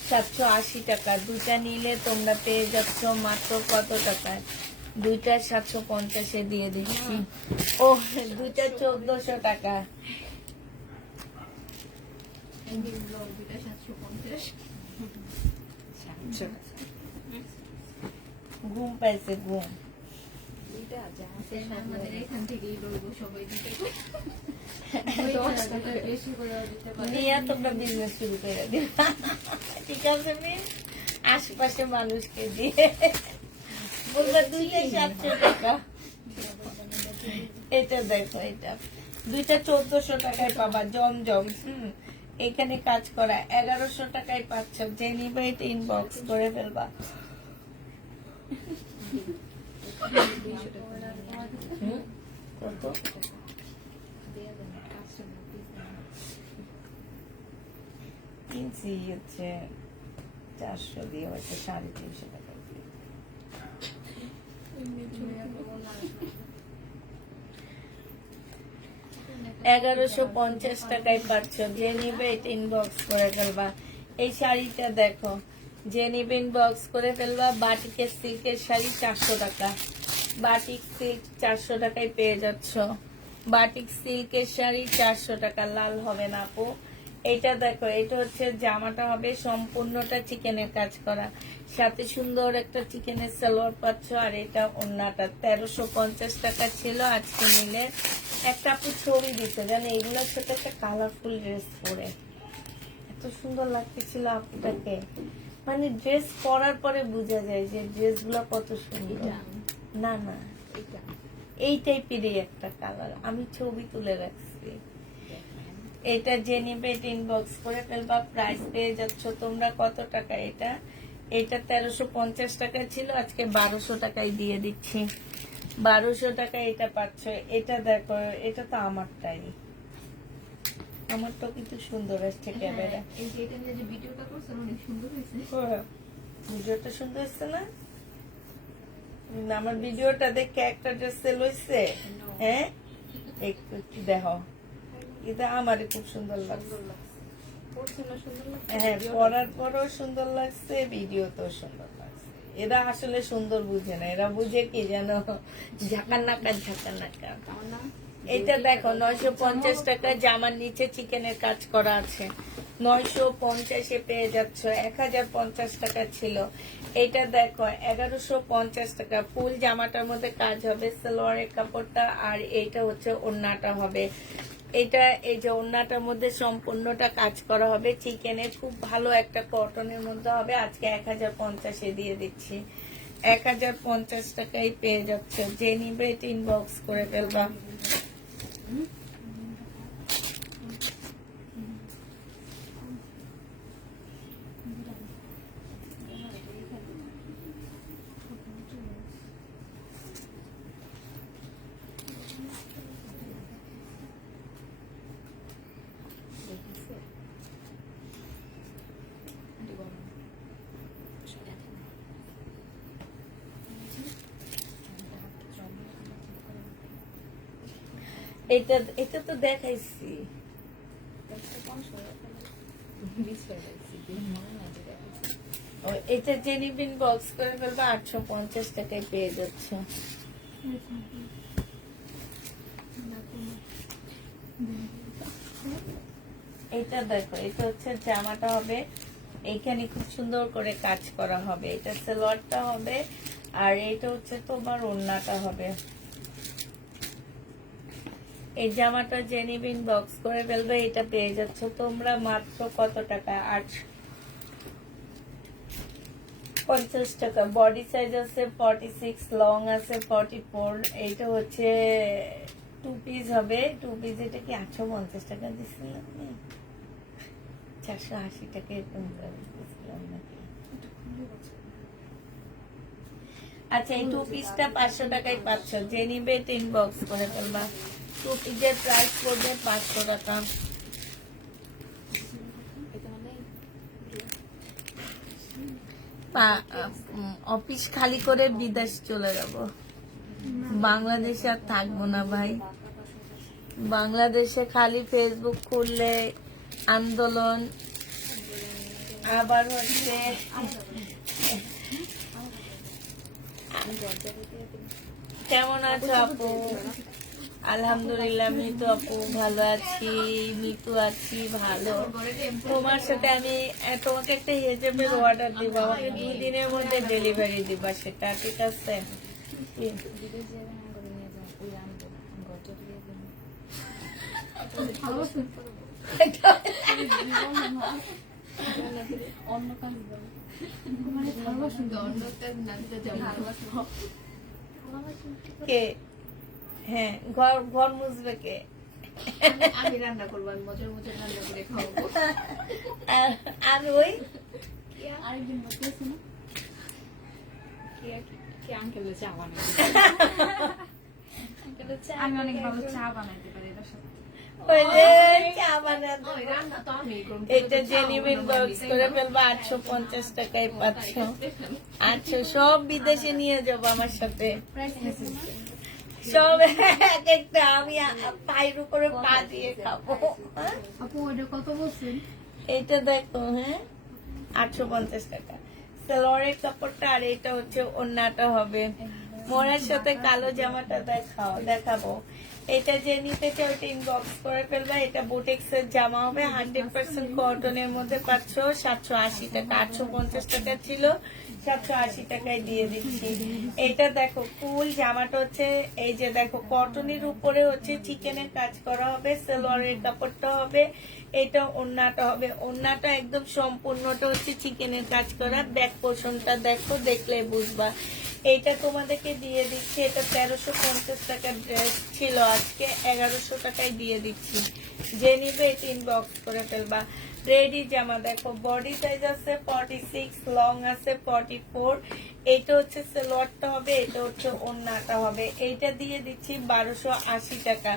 780 টাকা, দুইটা নিলে তোমরা পেয়ে যাচ্ছ মাত্র কত টাকায়, দুইটা 750-এ দিয়ে দিচ্ছি। ও, দুইটা 1400 টাকা। ঘুম পাইছে, ঘুম। আমাদের এখান থেকেই লড়বো সবাই দিতে। নিয়ে তোমরা বিজনেস শুরু করে দিবা, ঠিক আছে মিস? আশেপাশে মানুষকে দিয়ে বলবা দুইটা 700 টাকা। এটা দেখো, এটা দুইটা 1400 টাকায় পাবা, জমজম। এখানে কাজ করা 1100 টাকায় পাচ্ছ। যে নিবে এটা ইনবক্স করে ফেলবা। কত? কিনছি হচ্ছে 400 দিয়ে, হচ্ছে 350 টাকা দিয়ে। 1150 টাকায় পাচ্ছ। যে নিবে এটা ইনবক্স করে ফেলবা। এই শাড়িটা দেখো, যে নিবে ইনবক্স করে ফেলবা। বাটিকের সিল্কের শাড়ি 400 টাকা, বাটিক সিল্ক 400 টাকায় পেয়ে যাচ্ছ। বাটিক সিল্কের শাড়ি 400 টাকা, লাল হবে না আপু। এটা দেখো, এটা হচ্ছে জামাটা হবে সম্পূর্ণটা চিকেনের কাজ করা, সাথে সুন্দর একটা চিকেনের সালোয়ার পাচ্ছ, আর এটা ওড়নাটা 1350 টাকা ছিল, আজকে নিলে। একটা আপু ছবি দিতে জানে, এগুলোর সাথে একটা কালারফুল ড্রেস পরে এত সুন্দর লাগতেছিল আপুটাকে, মানে ড্রেস পরার পরে বোঝা যায় যে ড্রেসগুলো কত সুন্দর। না না, এই টাইপেরই একটা কালার, আমি ছবি তুলে রাখছি। এটা যে নিবে এটা ইনবক্স করে ফেলবা। প্রাইস পেয়ে যাচ্ছ তোমরা কত টাকা, এটা 1350 টাকা ছিল, আজকে 1200 টাকায় দিয়ে দিচ্ছি। 1200 টাকায় এটা পাচ্ছ। এটা দেখো, এটা তো আমারটাই, আমার তো কিন্তু সুন্দর আসছে ক্যামেরা। ভিডিওটা করছেন অনেক সুন্দর হয়েছে। ভিডিওটা সুন্দর আসছে না? আমার ভিডিওটা দেখে একটা ড্রেস সেল হয়েছে। হ্যাঁ, একটু একটু দেখো, এটা আমারই খুব সুন্দর লাগছে। হ্যাঁ, পরার পরও সুন্দর লাগছে, ভিডিওতেও সুন্দর লাগছে। এরা আসলে সুন্দর বুঝে না, এরা বুঝে কি যেন ঝাঁকা নাকা ঝাঁকা নাকা। এটা দেখো 950 টাকা, জামার নিচে চিকেনের কাজ করা আছে। 950-এ পেয়ে যাচ্ছ, 1050 টাকা ছিল। এটা দেখো 1150 টাকা, ফুল জামাটার মধ্যে কাজ হবে, সালোয়ারের কাপড়টা, আর এইটা হচ্ছে ওড়নাটা হবে। এটা এই যে ওড়নাটার মধ্যে সম্পূর্ণটা কাজ করা হবে চিকেনের, খুব ভালো একটা কটনের মধ্যে হবে। আজকে 1050-এ দিয়ে দিচ্ছি, 1050 টাকায় পেয়ে যাচ্ছে। যে নিবে ইনবক্স করে ফেলবা। এটা এটা তো দেখাইছি। এটা জেনিবিন বক্স করে ফেলবা, 850 টাকায় পেয়ে যাচ্ছে। এটা দেখো, এটা হচ্ছে জামাটা হবে, এইখানে খুব সুন্দর করে কাজ করা হবে। এটা সালোয়ারটা হবে, আর এটা হচ্ছে তোমার ওড়নাটা হবে। এই জামাটা জেনিবিন বক্স করে ফেলবে, এটা পেয়ে যাচ্ছ তোমরা মাত্র কত টাকা? 850 টাকা। বডি সাইজ আছে 46, লং আছে 44। এইটা হচ্ছে 2 পিস হবে। 2 পিস এটা কি 850 টাকা দিচ্ছিলাম আপনি? 480 টাকা এরকম দিচ্ছিলাম নাকি? আচ্ছা, এই 2 পিসটা 500 টাকায় পাচ্ছ। যে নিবে ইনবক্স করে ফেলবা। 2 পিসের প্রাইস পড়বে 500 টাকা। অফিস খালি করে বিদেশ চলে যাব, বাংলাদেশে আর থাকবো না ভাই। বাংলাদেশে খালি ফেসবুক খুললে আন্দোলন, আবার হচ্ছে কেমন আছো আপু? আলহামদুলিল্লাহ, মিতু আপু ভালো আছি, মিতু আছি ভালো। তোমার সাথে আমি তোমাকে একটা হেজেবের অর্ডার দিব, আমাকে 2 দিনের মধ্যে ডেলিভারি দিবা, সেটা ঠিক আছে? কে? হ্যাঁ, ঘর ঘর মুছবে কে? আমি রান্না করবো, আমি মজার মজার রান্না করে খাওয়াবো। আমি ওই আরেকদিন বলতেছি না কি আঙ্কেলের চা বানাই, আমি অনেক ভালো চা বানাইতে পারি এটার সাথে। এটা জেনিবিন বক্স করে ফেলবো, 850 টাকায় পাচ্ছ। আচ্ছা, সব বিদেশে নিয়ে যাবো আমার সাথে, সব এক একটা আমি পায়ের উপরে পা দিয়ে খাবো। আপু ওটা কত বলছেন? এটা দেখো, হ্যাঁ 850 টাকা সালোয়ারের কাপড়টা, আর এটা হচ্ছে ওড়নাটা হবে। মোড়ার সাথে কালো জামাটা দেখাবো। এটা যে নিতে চাও এটা ইনবক্স করে ফেলবা। এটা বুটিক্সের জামা হবে, 100% কটনের মধ্যে পাচ্ছ 780 টাকা। 850 টাকা ছিল, 780 টাকায় দিয়ে দিচ্ছি। এটা দেখো ফুল জামাটা হচ্ছে এই যে দেখো কটনের উপরে হচ্ছে চিকেনের কাজ করা হবে, সালোয়ারের কাপড়টা হবে, এটা ওড়নাটা হবে। ওড়নাটা একদম সম্পূর্ণটা হচ্ছে চিকেনের কাজ করা। ব্যাক পোর্শনটা দেখো, দেখলে বুঝবা। এইটা তোমাদেরকে দিয়ে দিচ্ছি। এটা 1350 টাকার ড্রেস ছিল, আজকে 1100 টাকায় দিয়ে দিচ্ছি। যে নিবে এটা ইনবক্স করে ফেলবা। রেডি জামা দেখো, বডি সাইজ আছে 46, লং আছে 44। এইটা হচ্ছে সালোয়ারটা হবে, এটা হচ্ছে ওড়নাটা হবে। এইটা দিয়ে দিচ্ছি 1280 টাকা।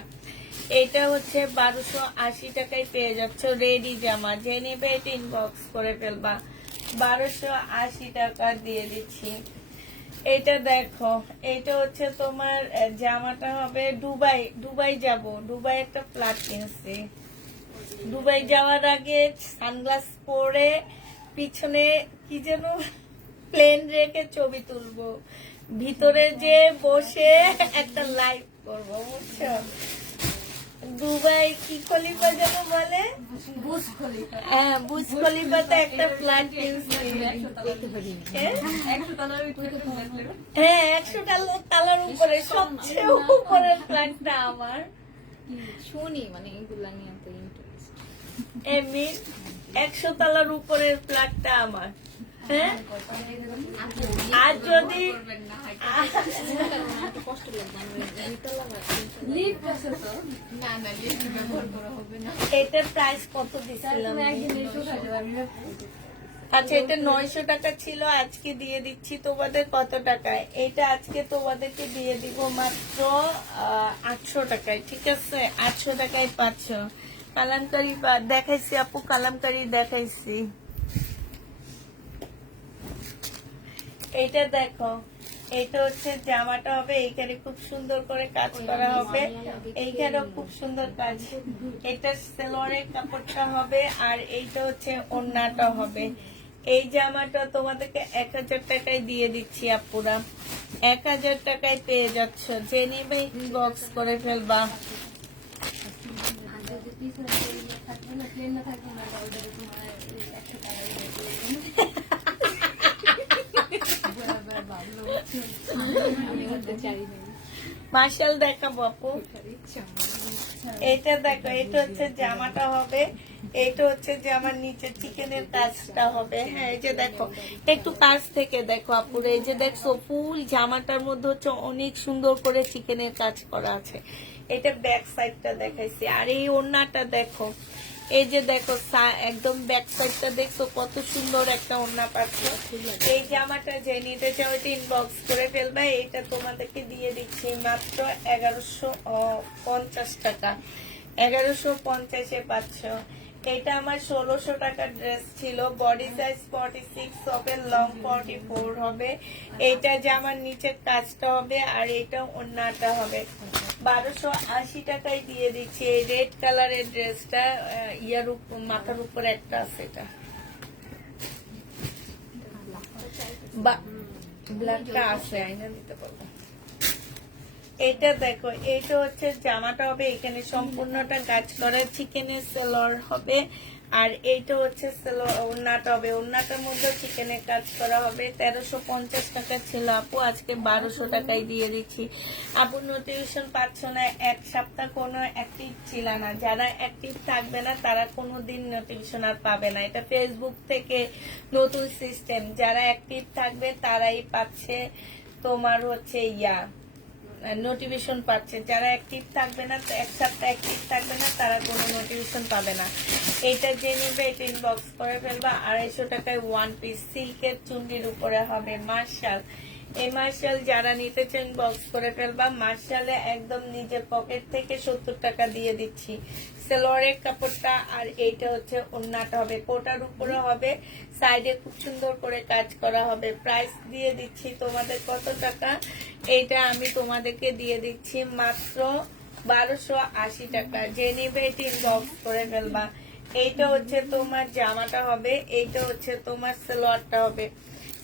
এটা হচ্ছে 1280 টাকায় পেয়ে যাচ্ছ রেডি জামা। যে নিবে এটা ইনবক্স করে ফেলবা। 1280 টাকা দিয়ে দিচ্ছি। এটা দেখো, এটা হচ্ছে তোমার জামাটা হবে দুবাই। দুবাই যাব, দুবাই একটা ফ্ল্যাট কিনছি। দুবাই যাওয়ার আগে সানগ্লাস পরে পিছনে কি যেন প্লেন রেখে ছবি তুলবো, ভিতরে যে বসে একটা লাইভ করবো, বুঝছো? দুবাই কি খলিফা যেন বলে, বুঝ খলিফা। হ্যাঁ বুজ খলিফাতে একটা ফ্ল্যাট কিনছি। হ্যাঁ? 100 তলার উপরে তো flat ছিল। হ্যাঁ 100 তালার উপরে, সবচেয়ে উপরের ফ্ল্যাটটা আমার। শুনি মানে এগুলা নিয়ে তো ইন্টারেস্ট। এমনি 100 তলার উপরের ফ্ল্যাটটা আমার। হ্যাঁ আর যদি করবেন না, কষ্ট লাগবে আমার ভিতর লাগা। লিফট আছে তো? না না, লিফট ব্যবহার করা হবে না। এটার প্রাইস কত দিছিলাম? তুমি একদিন এসে উঠা যাবে, আমি আচ্ছা এটা 900 টাকা ছিল, আজকে দিয়ে দিচ্ছি তোমাদের কত টাকায়? এটা আজকে তোমাদেরকে দিয়ে দিব মাত্র 800 টাকায়, ঠিক আছে? 800 টাকায় 500 কালামকারি দেখাইছি আপু, কালামকারি দেখাইছি। এইটা দেখো, এইটা হচ্ছে জামাটা হবে, এইখানে খুব সুন্দর করে কাজ করা হবে, এইখানেও খুব সুন্দর কাজ। এটা সেলোয়ারের কাপড়টা হবে, আর এইটা হচ্ছে ওড়নাটা হবে। এই জামাটা তোমাদেরকে 1000 টাকায় দিয়ে দিচ্ছি আপুরা, 1000 টাকায় পেয়ে যাচ্ছ। যে নিবে ইনবক্স করে ফেলবা। যদি পিছনে থাকবে না, প্লেন না থাকবে না, তাহলে তোমার 100 টাকা বরাবর ভাবলো। আমি হতে চাই না। মার্শাল দেখাবো আপু। ইচ্ছা এটা দেখো, এটা হচ্ছে জামাটা হবে, এটা হচ্ছে যে আমার নিচে চিকেনের কাজটা হবে। হ্যাঁ এই যে দেখো, একটু কাছ থেকে দেখো আপুরে, এই যে দেখছো ফুল জামাটার মধ্যে হচ্ছে অনেক সুন্দর করে চিকেনের কাজ করা আছে। এটা ব্যাক সাইডটা দেখাইছি, আর এই ওড়নাটা দেখো, এই যে দেখো একদম ব্যাক সাইডটা দেখছো কত সুন্দর একটা ওড়না পাচ্ছ। এই জামাটা যে নিতে চাও এটা ইনবক্স করে ফেলবে। এটা তোমাদেরকে দিয়ে দিচ্ছি মাত্র 1150 টাকা, 1150-এ পাচ্ছ। এটা আমার 1600 টাকার ড্রেস ছিল, বডি সাইজ 46 হবে, লং 44 হবে। এইটা জামার নিচের কাজটা হবে, আর এটা ওড়নাটা হবে। 1280 টাকায় দিয়ে দিচ্ছি এই রেড কালারের ড্রেসটা, ইয়ার উপর মাথার উপর একটা আছে, এটা ব্ল্যাকটা আছে, আইনা দিতে পারবো। এটা দেখো, এটা হচ্ছে জামাটা হবে, এখানে সম্পূর্ণটা কাজ করা চিকেনের সেলর হবে, আর এইটা হচ্ছে ওড়নাটা হবে, ওড়নাটার মধ্যে চিকেনের কাজ করা হবে। 1350 টাকা ছিল আপু, আজকে 1200 টাকায় দিয়ে দিচ্ছি। আপু নোটিফিকেশন পাচ্ছ না, এক সপ্তাহ কোনো অ্যাক্টিভ ছিল না। যারা অ্যাক্টিভ থাকবে না তারা কোনোদিন নোটিফিকেশন আর পাবে না। এটা ফেসবুক থেকে নতুন সিস্টেম, যারা অ্যাক্টিভ থাকবে তারাই পাচ্ছে তোমার হচ্ছে নোটিফিকেশন পাচ্ছে। যারা অ্যাক্টিভ থাকবে না, এক সপ্তাহ অ্যাক্টিভ থাকবে না, তারা কোনো নোটিফিকেশন পাবে না। এটা যে নিবে এটা ইনবক্স করে ফেলবা। 250 টাকায় 1 পিস সিল্কের চুন্ডির উপরে হবে মার্শাল। এই মার্শাল যারা নিতে চান বক্স করে ফেলবা। মার্শালে একদম নিজের পকেট থেকে 70 টাকা দিয়ে দিচ্ছি সেলোয়ারের কাপড়টা, আর এইটা হচ্ছে ওড়নাটা হবে, কোটার উপরে হবে, সাইডে খুব সুন্দর করে কাজ করা হবে। প্রাইস দিয়ে দিচ্ছি তোমাদের কত টাকা? এইটা আমি তোমাদেরকে দিয়ে দিচ্ছি মাত্র 1280 টাকা। যে নিবে এটা ইনবক্স করে ফেলবা। এইটা হচ্ছে তোমার জামাটা হবে, এইটা হচ্ছে তোমার সেলোয়ারটা হবে।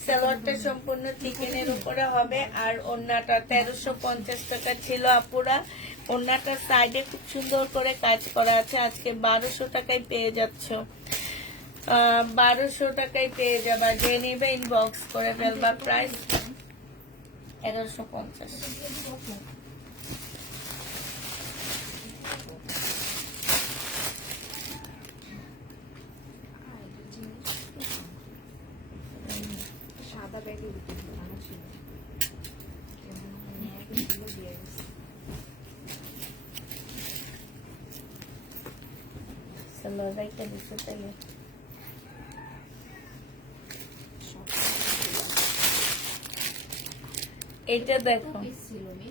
সালোয়ারটা সম্পূর্ণ চিকেনের উপরে হবে, আর ওড়নাটা 1350 টাকা ছিল আপুরা। ওড়নাটার সাইডে খুব সুন্দর করে কাজ করা আছে, আজকে 1200 টাকায় পেয়ে যাচ্ছ। 1200 টাকায় পেয়ে যাবা, যে নেবে ইনবক্স করে ফেলবা। প্রাইস 1150। সাদা ব্যাগে বানা ছিল দিয়ে গেছে। সালোয়ারটা দিতে চাইলে এটা দেখো, পিস ছিল মি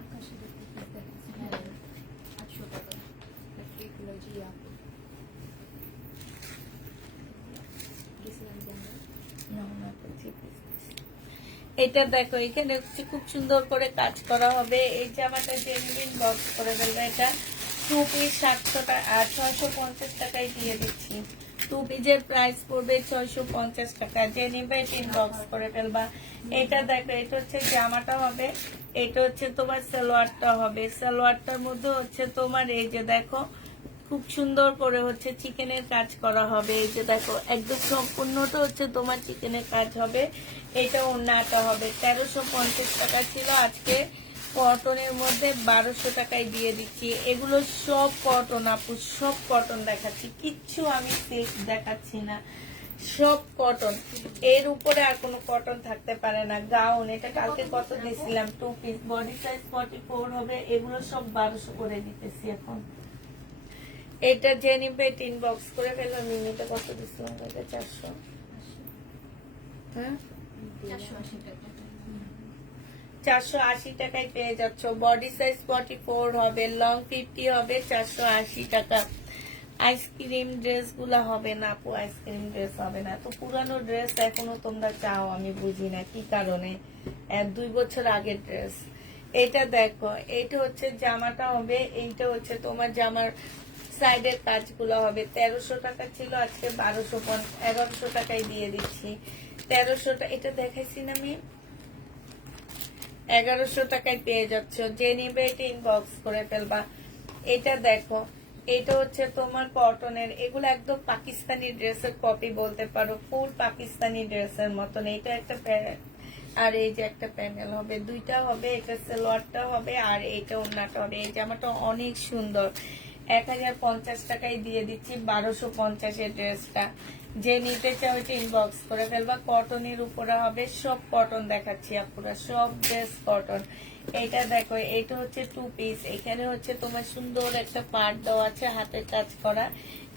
আকাশে দেখতে পাচ্ছি। হ্যাঁ 800 টাকা। টেকনোলজি এটা দেখো এখানে হচ্ছে খুব সুন্দর করে কাজ করা হবে। এই জামাটা জেনুইন বক্স করে ফেলবে। এটা 2 পিস 700 টাকা 650 টাকায় দিয়ে দিচ্ছি। 2 পিসের প্রাইস পড়বে 650 টাকা। যে নিবে 3 বক্স করে ফেলবা। এটা দেখো এটা হচ্ছে জামাটা হবে, এটা হচ্ছে তোমার সালোয়ারটা হবে। সালোয়ারটার মধ্যে হচ্ছে তোমার এই যে দেখো খুব সুন্দর করে হচ্ছে চিকেনের কাজ করা হবে। এই যে দেখো একদম সম্পূর্ণটা হচ্ছে তোমার চিকেনের কাজ হবে। এটা ওড়নাটা হবে। 1350 টাকা ছিল, আজকে কটনের মধ্যে 1200 টাকায় দিয়ে দিচ্ছি। এগুলো সব কটন আপু, সব কটন দেখাচ্ছি, কিচ্ছু আমি সিল্ক দেখাচ্ছি না, সব কটন। এর উপরে আর কোনো কটন থাকতে পারে না। গাউন এটা কালকে কত দিয়েছিলাম, 2 পিস, বডি সাইজ 44 হবে। এগুলো সব 1200 করে দিতেছি এখন। এটা যে নিবে 3 বক্স করে ফেলো। মিনিটে কত দিছিলাম? 400। হ্যাঁ 480 টাকা। 480 টাকায় পেয়ে যাচ্ছ। বডি সাইজ 44 হবে, লং 50 হবে, 480 টাকা। আইসক্রিম ড্রেস গুলা হবে না আপু, আইসক্রিম ড্রেস হবে না। তো পুরানো ড্রেস এখনো তোমরা চাও, আমি বুঝি না কি কারণে। 2 বছর আগের ড্রেস। এটা দেখো এইটা হচ্ছে জামাটা হবে, এইটা হচ্ছে তোমার জামার সাইডের কাজগুলো হবে। 1300 টাকা ছিল, আজকে 1100 টাকায় দিয়ে দিচ্ছি। 1300 টাকা এটা দেখাইছি না আমি, 1100 টাকায় পেয়ে যাচ্ছ। যে নিবে এটা ইনবক্স করে ফেলবা। এটা দেখো এটা হচ্ছে তোমার কটনের, এগুলো একদম পাকিস্তানি ড্রেসের কপি বলতে পারো, ফুল পাকিস্তানি ড্রেসের মতন। এটা একটা আর এই যে একটা প্যানেল হবে, দুইটা হবে। এটা সালোয়ারটা হবে আর এইটা ওড়নাটা হবে। এই জামাটা অনেক সুন্দর, 1050 টাকায় দিয়ে দিচ্ছি। 1250 এর ড্রেসটা। যে নিতে চাও এটা ইনবক্স করে ফেলবা। কটনের উপরে হবে, সব কটন দেখাচ্ছি আপুরা, সব ড্রেস কটন। এটা দেখো এটা হচ্ছে 2 পিস। এখানে হচ্ছে তোমার সুন্দর একটা পার্ট দেওয়া আছে, হাতের কাজ করা।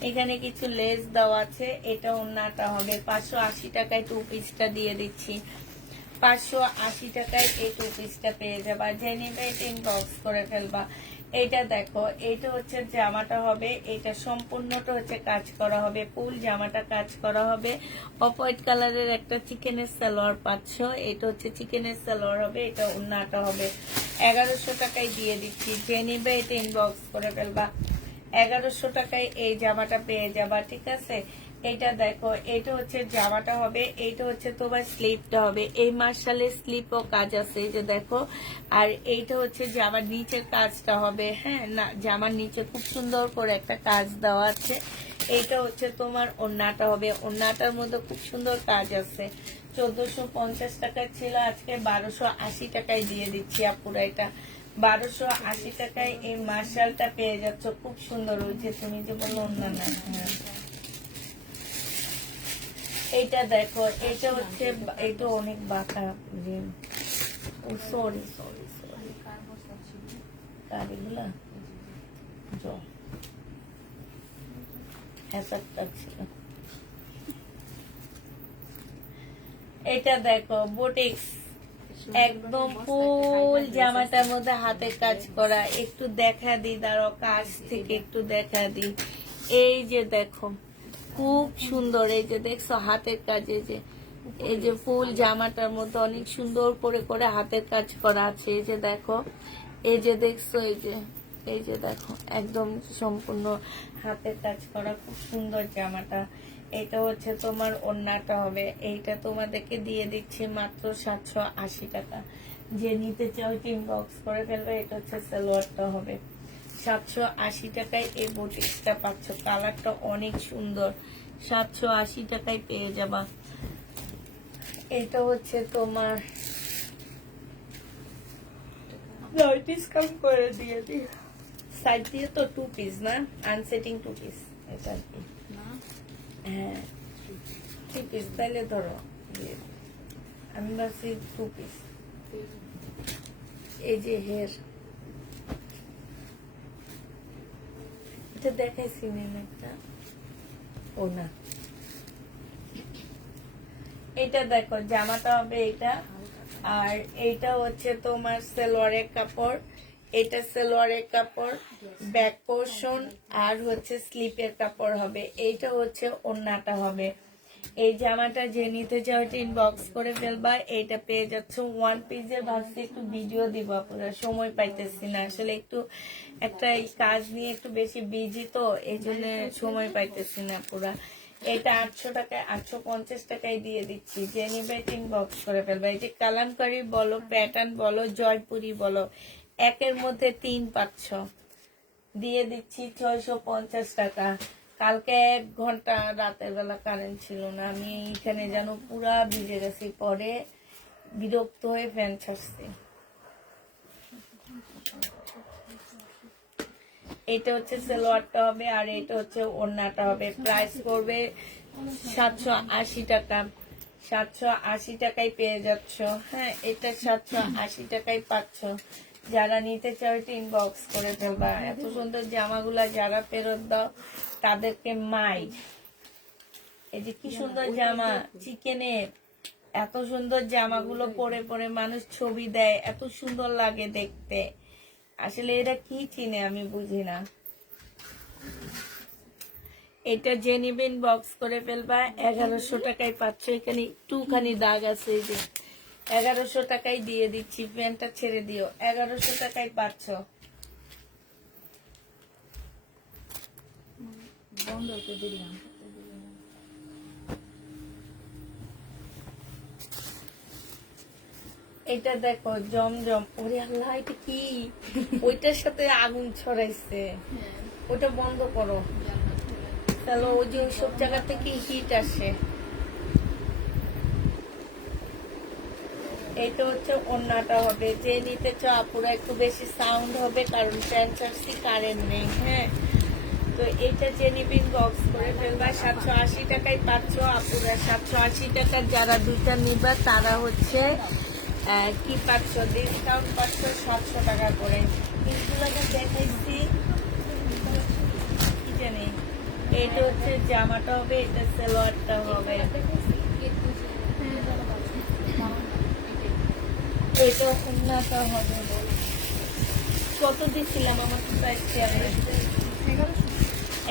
এখানে কিছু লেস দেওয়া আছে। এটা ওড়নাটা হবে। 580 টাকায় 2 পিসটা দিয়ে দিচ্ছি। 580 টাকায় এই 2 পিসটা পেয়ে যাবা। যে নিবে এটা ইনবক্স করে ফেলবা। এটা দেখো এটা হচ্ছে জামাটা হবে, এটা সম্পূর্ণটা হচ্ছে কাজ করা হবে, ফুল জামাটা কাজ করা হবে। অফ হোয়াইট কালারের একটা চিকেনের সালোয়ার পাচ্ছ। এটা হচ্ছে চিকেনের সালোয়ার হবে, এটা ওড়নাটা হবে। 1100 টাকায় দিয়ে দিচ্ছি। যে নিবে এটা ইনবক্স করে ফেলবা। 1100 টাকায় এই জামাটা পেয়ে যাবা, ঠিক আছে। এটা দেখো এটা হচ্ছে জামাটা হবে, এইটা হচ্ছে তোমার স্লিপটা হবে। এই মার্শালের স্লিপও কাজ আছে, এই যে দেখো। আর এইটা হচ্ছে জামার নিচের কাজটা হবে। হ্যাঁ না, জামার নিচে খুব সুন্দর করে একটা কাজ দেওয়া আছে। এইটা হচ্ছে তোমার ওড়নাটা হবে, ওড়নাটার মধ্যে খুব সুন্দর কাজ আছে। 1450 টাকা ছিল, আজকে 1280 টাকায় দিয়ে দিচ্ছি আপুরা। এটা 1280 টাকায় এই মার্শালটা পেয়ে যাচ্ছ, খুব সুন্দর। ওই যে তুমি যে বললো ওড়না না, হ্যাঁ এইটা দেখো এটা হচ্ছে, এটা অনেক বাঁকা। সরি সরি সরি, গাড়িগুলা ছিল। এটা দেখো বুটিক্স, একদম ফুল জামাটার মধ্যে হাতের কাজ করা। একটু দেখা দিই, দাঁড়াও কাছ থেকে একটু দেখা দিই। এই যে দেখো খুব সুন্দর, এই যে দেখছো হাতের কাজে যে এই যে ফুল জামাটার মধ্যে অনেক সুন্দর করে করে হাতের কাজ করা আছে। এই যে দেখো, এই যে দেখছো, এই যে দেখো একদম সম্পূর্ণ হাতের কাজ করা, খুব সুন্দর জামাটা। এটা হচ্ছে তোমার ওড়নাটা হবে। এইটা তোমাদেরকে দিয়ে দিচ্ছি মাত্র 780 টাকা। যে নিতে চাও ইনবক্স করে ফেলবে। এটা হচ্ছে সালোয়ারটা হবে। 780 টাকায় এই বুটিক্সটা পাচ্ছ। কালারটা অনেক সুন্দর, 780 টাকায় পেয়ে যাবা। এটা হচ্ছে তোমার ডিসকাউন্ট করে দিয়ে দিই সাইড দিয়ে তো 2 পিস না, আনসেটিং 2 পিস এটা আর কি। হ্যাঁ 3 পিস, তাহলে ধরো আমি ভাবছি 2 পিস। এই যে হেয়ার এটা দেখাইছি একটা, ও না এটা দেখো জামাটা হবে এটা। আর এইটা হচ্ছে তোমার সালোয়ারের কাপড়, এটা সালোয়ারের কাপড়, ব্যাক পোর্শন আর হচ্ছে স্লিপের কাপড় হবে। এইটা হচ্ছে ওড়নাটা হবে। এই জামাটা যে নিতে চাও এটা ইনবক্স করে ফেলবা। এইটা পেয়ে যাচ্ছ ওয়ান পিসের। ভাবছি একটু ভিডিও দিব, আপনারা সময় পাইতেছি না আসলে, একটু একটা এই কাজ নিয়ে একটু বেশি বিজি তো, এই জন্য সময় পাইতেছি না পুরা। এটা 800 টাকায় 850 টাকায় দিয়ে দিচ্ছি, যে নিবে ইনবক্স করে ফেলবা। এই যে কালামকারী বলো, প্যাটার্ন বলো, জয়পুরি বলো, একের মধ্যে 3 পাচ্ছ। দিয়ে দিচ্ছি 650 টাকা। কালকে 1 ঘন্টা রাতের বেলা কারেন্ট ছিল না, আমি এখানে যেন পুরা ভিজে গেছি, পরে বিরক্ত হয়ে ফ্যান ছাড়ছি। এটা হচ্ছে সালোয়ারটা হবে আর এটা হচ্ছে ওড়নাটা হবে। প্রাইস করবে 780 টাকা। 780 টাকায় পেয়ে যাচ্ছ। হ্যাঁ, এটা 780 টাকায় পাচ্ছ। যারা নিতে চাও এটা ইনবক্স করে ফেলবা। এত সুন্দর জামাগুলা যারা ফেরত দাও তাদেরকে মাই। এই যে কি সুন্দর জামা, চিকেনের এত সুন্দর জামাগুলো পরে পরে মানুষ ছবি দেয়, এত সুন্দর লাগে দেখতে। আসলে এটা কি চিনে আমি বুঝি না। এটা যে নিবে ইনবক্স করে ফেলবা। 1100 টাকায় পাচ্ছ। এখানে একটুখানি দাগ আছে, এই যে 1100 টাকায় দিয়ে দিচ্ছি। প্যান্টটা ছেড়ে দিও, 1100 টাকায় পাচ্ছ। বন্ধ করে দিলাম। এটা দেখো জমজম, ওরে আল্লাহ এটা কি, ওইটার সাথে আগুন ছড়াইছে, ওটা বন্ধ করো। তাহলে ওই যে ওইসব জায়গা থেকে হিট আসে। এইটা হচ্ছে ওড়নাটা হবে। যে নিতে চাও আপুরা একটু বেশি সাউন্ড হবে, কারণ ফ্যান চার্জি কারেন্ট নেই। হ্যাঁ, তো এটা যে নিবিন বক্স করে ফেলবা। 780 টাকায় পাচ্ছ আপুরা। 780 টাকার যারা দুইটা নিবা তারা হচ্ছে কি পাচ্ছ, ডিসকাউন্ট পাচ্ছ 700 টাকা করে। কিন্তু দেখাইছি কি জানি। এটা হচ্ছে জামাটা হবে, এটা সালোয়ারটা হবে। এটা ওড়নাটা হবে। কত দিচ্ছিলাম আমার তো প্রাইস শেয়ারে?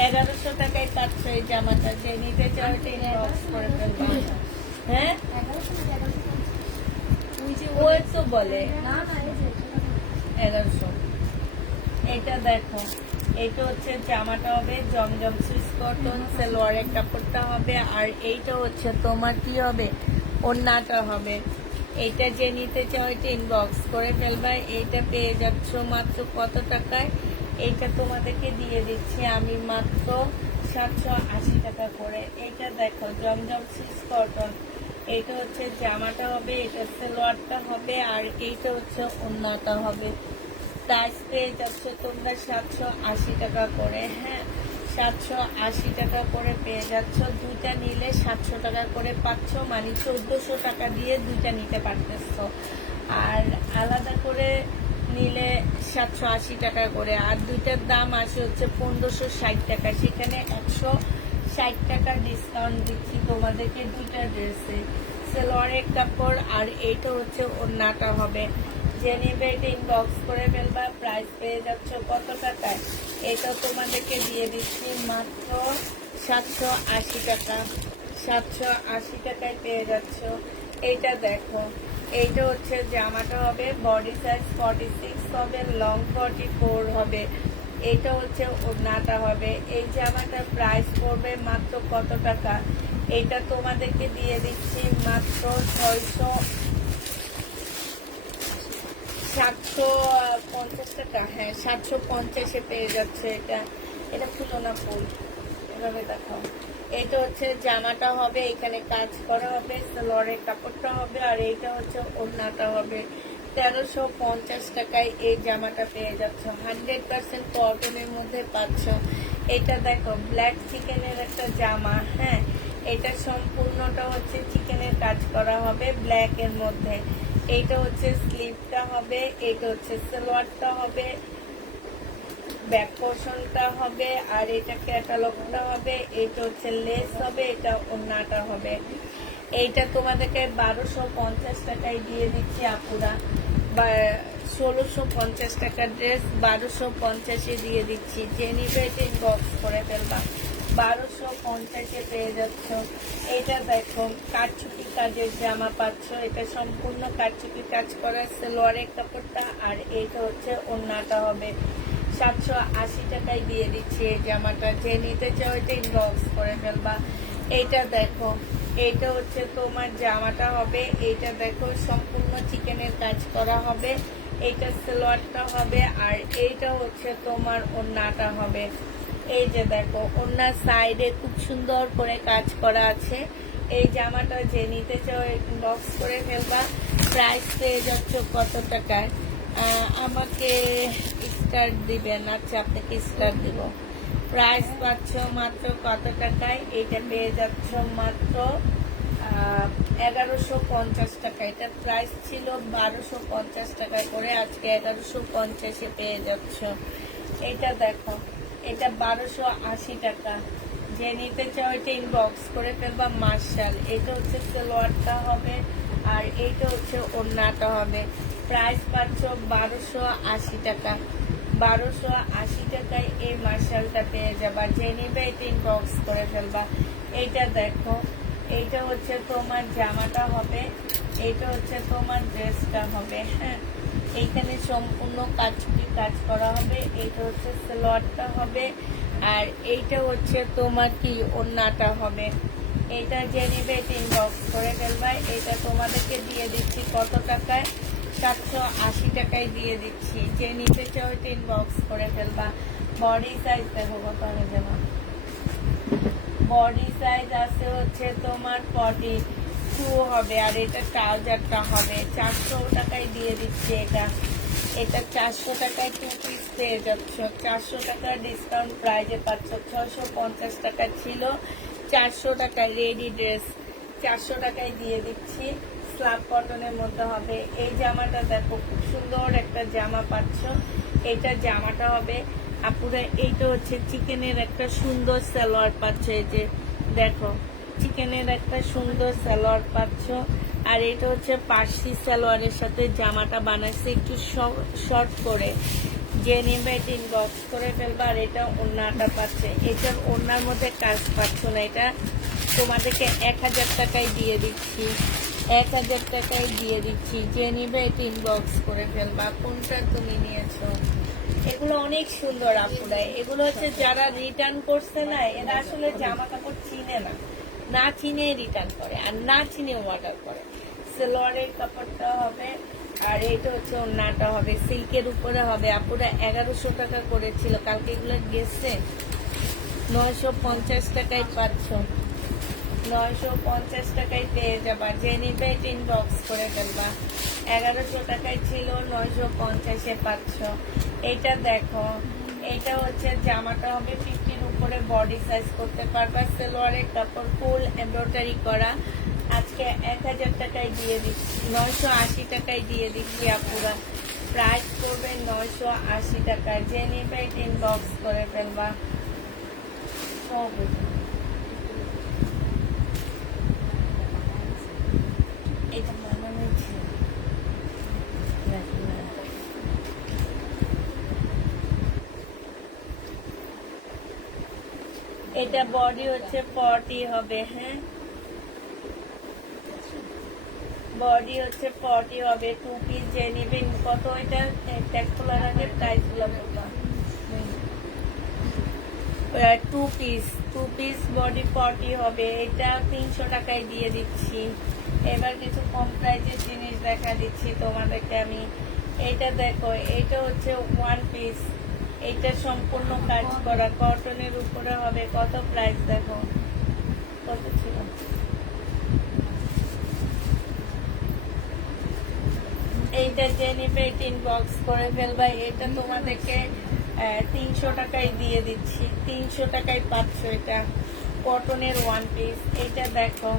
1100 টাকায় পাচ্ছ এই জামাটা। যে নিতে চাও এটা ইনবক্স করে ফেলবা। হ্যাঁ, ওই তো বলে 1100। এটা দেখো, এটা হচ্ছে জামাটা হবে জমজম সুইস কটন, সালোয়ারের কাপড়টা হবে, আর এইটা হচ্ছে তোমার কি হবে, ওড়নাটা হবে। এইটা যে নিতে চাও এটা ইনবক্স করে ফেলবা। এইটা পেয়ে যাচ্ছ মাত্র কত টাকায়? এইটা তোমাদেরকে দিয়ে দিচ্ছি আমি মাত্র 780 টাকা করে। এইটা দেখো জমজম সুইস কটন। এইটা হচ্ছে জামাটা হবে, এটা সালোয়ারটা হবে, আর এইটা হচ্ছে ওড়নাটা হবে। প্রাইস পেয়ে যাচ্ছে তোমরা 780 টাকা করে। হ্যাঁ, 780 টাকা করে পেয়ে যাচ্ছ। দুইটা নিলে 700 টাকা করে পাচ্ছ, মানে 1400 টাকা দিয়ে দুইটা নিতে পারতেছ। আর আলাদা করে নিলে 780 টাকা করে। আর দুইটার দাম আসে হচ্ছে 1560 টাকা। সেখানে 160 টাকা ডিসকাউন্ট দিচ্ছি তোমাদেরকে দুইটা ড্রেসে। সালোয়ারের কাপড় আর এইটা হচ্ছে ওড়নাটা হবে। যে নেবে এটা ইনবক্স করে ফেলবা। প্রাইস পেয়ে যাচ্ছ কত টাকায়? এটা তোমাদেরকে দিয়ে দিচ্ছি মাত্র 780 টাকা। 780 টাকায় পেয়ে যাচ্ছ। এইটা দেখো, এইটা হচ্ছে জামাটা হবে, বডি সাইজ 46 হবে, লং 44 হবে। এটা হচ্ছে ওড়নাটা হবে। এই জামাটার প্রাইস পড়বে মাত্র কত টাকা? এটা তোমাদেরকে দিয়ে দিচ্ছি মাত্র 750 টাকা। হ্যাঁ, 750-এ পেয়ে যাচ্ছে এটা। এটা খুলো না ফুল, এভাবে দেখাও। এটা হচ্ছে জামাটা হবে, এখানে কাজ করা হবে, সালোয়ারের কাপড়টা হবে, আর এইটা হচ্ছে ওড়নাটা হবে। 1350 টাকায় এই জামাটা পেয়ে যাচ্ছ। 100% কটনের মধ্যে পাচ্ছ। এটা দেখো ব্ল্যাক চিকেনের একটা জামা। হ্যাঁ, এটা সম্পূর্ণটা হচ্ছে চিকেনের কাজ করা হবে ব্ল্যাক এর মধ্যে। এইটা হচ্ছে স্লিভটা হবে, এইটা হচ্ছে সালোয়ারটা হবে, ব্যাক পোর্শনটা হবে, আর এটা ক্যাটালগটা হবে, এইটা হচ্ছে লেস হবে, এটা ওড়নাটা হবে। এইটা তোমাদেরকে 1250 টাকায় দিয়ে দিচ্ছি আপুরা। বা 1650 টাকার ড্রেস 1250-এ দিয়ে দিচ্ছি। যে নিবে এটা ইনবক্স করে ফেলবা। 1250-এ পেয়ে যাচ্ছ। এটা দেখো কারচুপি কাজের জামা পাচ্ছ, এটা সম্পূর্ণ কারচুপি কাজ করা সালোয়ারের কাপড়টা, আর এইটা হচ্ছে ওড়নাটা হবে। 780 টাকায় দিয়ে দিচ্ছি এই জামাটা। যে নিতে চাও এটা ইনবক্স করে ফেলবা। এইটা দেখো, এইটা হচ্ছে তোমার জামাটা হবে। এইটা দেখো সম্পূর্ণ চিকেনের কাজ করা হবে। এইটা সালোয়ারটা হবে, আর এইটা হচ্ছে তোমার ওড়নাটা হবে। এই যে দেখো ওড়নার সাইডে খুব সুন্দর করে কাজ করা আছে। এই জামাটা যে নিতে চাও ইনবক্স করে ফেলবা। প্রাইস পেয়ে যাচ্ছ কত টাকায়? আমাকে স্টার দিবেন। আচ্ছা, আপনাকে স্টার দিব। প্রাইস পাচ্ছ মাত্র কত টাকায়? এটা পেয়ে যাচ্ছ মাত্র 1150 টাকা। এটা প্রাইস ছিল 1250 টাকা করে, আজকে 1150-এ পেয়ে যাচ্ছ। এটা দেখো, এটা 1280 টাকা। যে নিতে চাও এটা ইনবক্স করে ফেলবা। মার্শাল, এটা হচ্ছে সালোয়ারটা হবে, আর এইটা হচ্ছে ওড়নাটা হবে। প্রাইস পাচ্ছ 1280 টাকা। 1280 টাকায় এই মার্শালটা পেয়ে যাবা। যে নিবে এটা ইনবক্স করে ফেলবা। এইটা দেখো, এইটা হচ্ছে তোমার জামাটা হবে, এইটা হচ্ছে তোমার ড্রেসটা হবে। হ্যাঁ, এইখানে সম্পূর্ণ কাজটি কাজ করা হবে। এইটা হচ্ছে সালোয়ারটা হবে, আর এইটা হচ্ছে তোমার কি ওড়নাটা হবে। এটা যে নিবে এটা ইনবক্স করে ফেলবা। এটা তোমাদেরকে দিয়ে দিচ্ছি কত টাকায়? 780 টাকায় দিয়ে দিচ্ছি। যে নিতে চাও এটা ইনবক্স করে ফেলবা। বডি সাইজ দেখো কত হবে জামা। বডি সাইজ আছে হচ্ছে তোমার 42 হবে, আর এটা ট্রাউজারটা হবে। 400 টাকায় দিয়ে দিচ্ছি এটা। এটা 400 টাকায় 2 পিস পেয়ে যাচ্ছ। 400 টাকা ডিসকাউন্ট প্রাইজে পাচ্ছ। 650 টাকা ছিল, 400 টাকায় রেডি ড্রেস 400 টাকায় দিয়ে দিচ্ছি। স্ল্যাব কটনের মধ্যে হবে। এই জামাটা দেখো খুব সুন্দর একটা জামা পাচ্ছ। এটা জামাটা হবে আপুরা। এইটা হচ্ছে চিকেনের একটা সুন্দর সালোয়ার পাচ্ছ। এই যে দেখো চিকেনের একটা সুন্দর সালোয়ার পাচ্ছ, আর এটা হচ্ছে পার্সি সালোয়ারের সাথে জামাটা বানাইছে একটু শর্ট করে। যে নেবে এটা ইনবক্স করে ফেলবা। আর এটা ওড়নাটা পাচ্ছে। এটার ওড়নার মধ্যে কাজ পাচ্ছ না, এটা তোমাদেরকে 1000 টাকায় দিয়ে দিচ্ছি। 1000 টাকায় দিয়ে দিচ্ছি। যে নিবে এটা ইনবক্স করে ফেলবা। কোনটা তুমি নিয়েছো? এগুলো অনেক সুন্দর আপুরা। এগুলো হচ্ছে যারা রিটার্ন করছে না, এরা আসলে জামা কাপড় চিনে না, না চিনে রিটার্ন করে, আর না চিনে অর্ডার করে। সালোয়ারের কাপড়টা হবে, আর এইটা হচ্ছে ওড়নাটা হবে। সিল্কের উপরে হবে আপুরা। 1100 টাকা করেছিল, কালকে এগুলো গেছে 950 টাকায় পাচ্ছ। 950 টাকায় পেয়ে যাবা। যে নিবে এটা ইনবক্স করে ফেলবা। 1100 টাকায় ছিল, 950-এ পাচ্ছ। এটা দেখো, এটা হচ্ছে জামাটা হবে 50-র উপরে, বডি সাইজ করতে পারবা। সালোয়ারের কাপড় ফুল এমব্রয়ডারি করা। আজকে 1000 টাকায় দিয়ে দিচ্ছি, 980 টাকায় দিয়ে দিচ্ছি আপুরা। প্রাইস করবে 980 টাকা। যে নিবে এটা ইনবক্স করে ফেলবা। এটা বানানো ছিল। এটা বডি হচ্ছে 40 হবে। হ্যাঁ, বডি হচ্ছে 40 হবে। 2 পিস যে নেবেন কত? এটা ট্যাগ খোলার আগে প্রাইস গুলো বলবা। 2 পিস বডি 40 হবে। এটা 300 টাকায় দিয়ে দিচ্ছি। এবার কিছু কম প্রাইজের জিনিস দেখা দিচ্ছি তোমাদেরকে আমি। এটা দেখো, এটা হচ্ছে 1 পিস। এটা সম্পূর্ণ কাজ করা কটনের উপরে হবে। কত প্রাইস দেখো, কত ছিল? এইটা যে নিবে এটা ইনবক্স করে ফেলবা। এটা তোমাদেরকে 300 টাকায় দিয়ে দিচ্ছি। 300 টাকায় পাচ্ছ। এটা কটনের 1 পিস। এটা দেখো,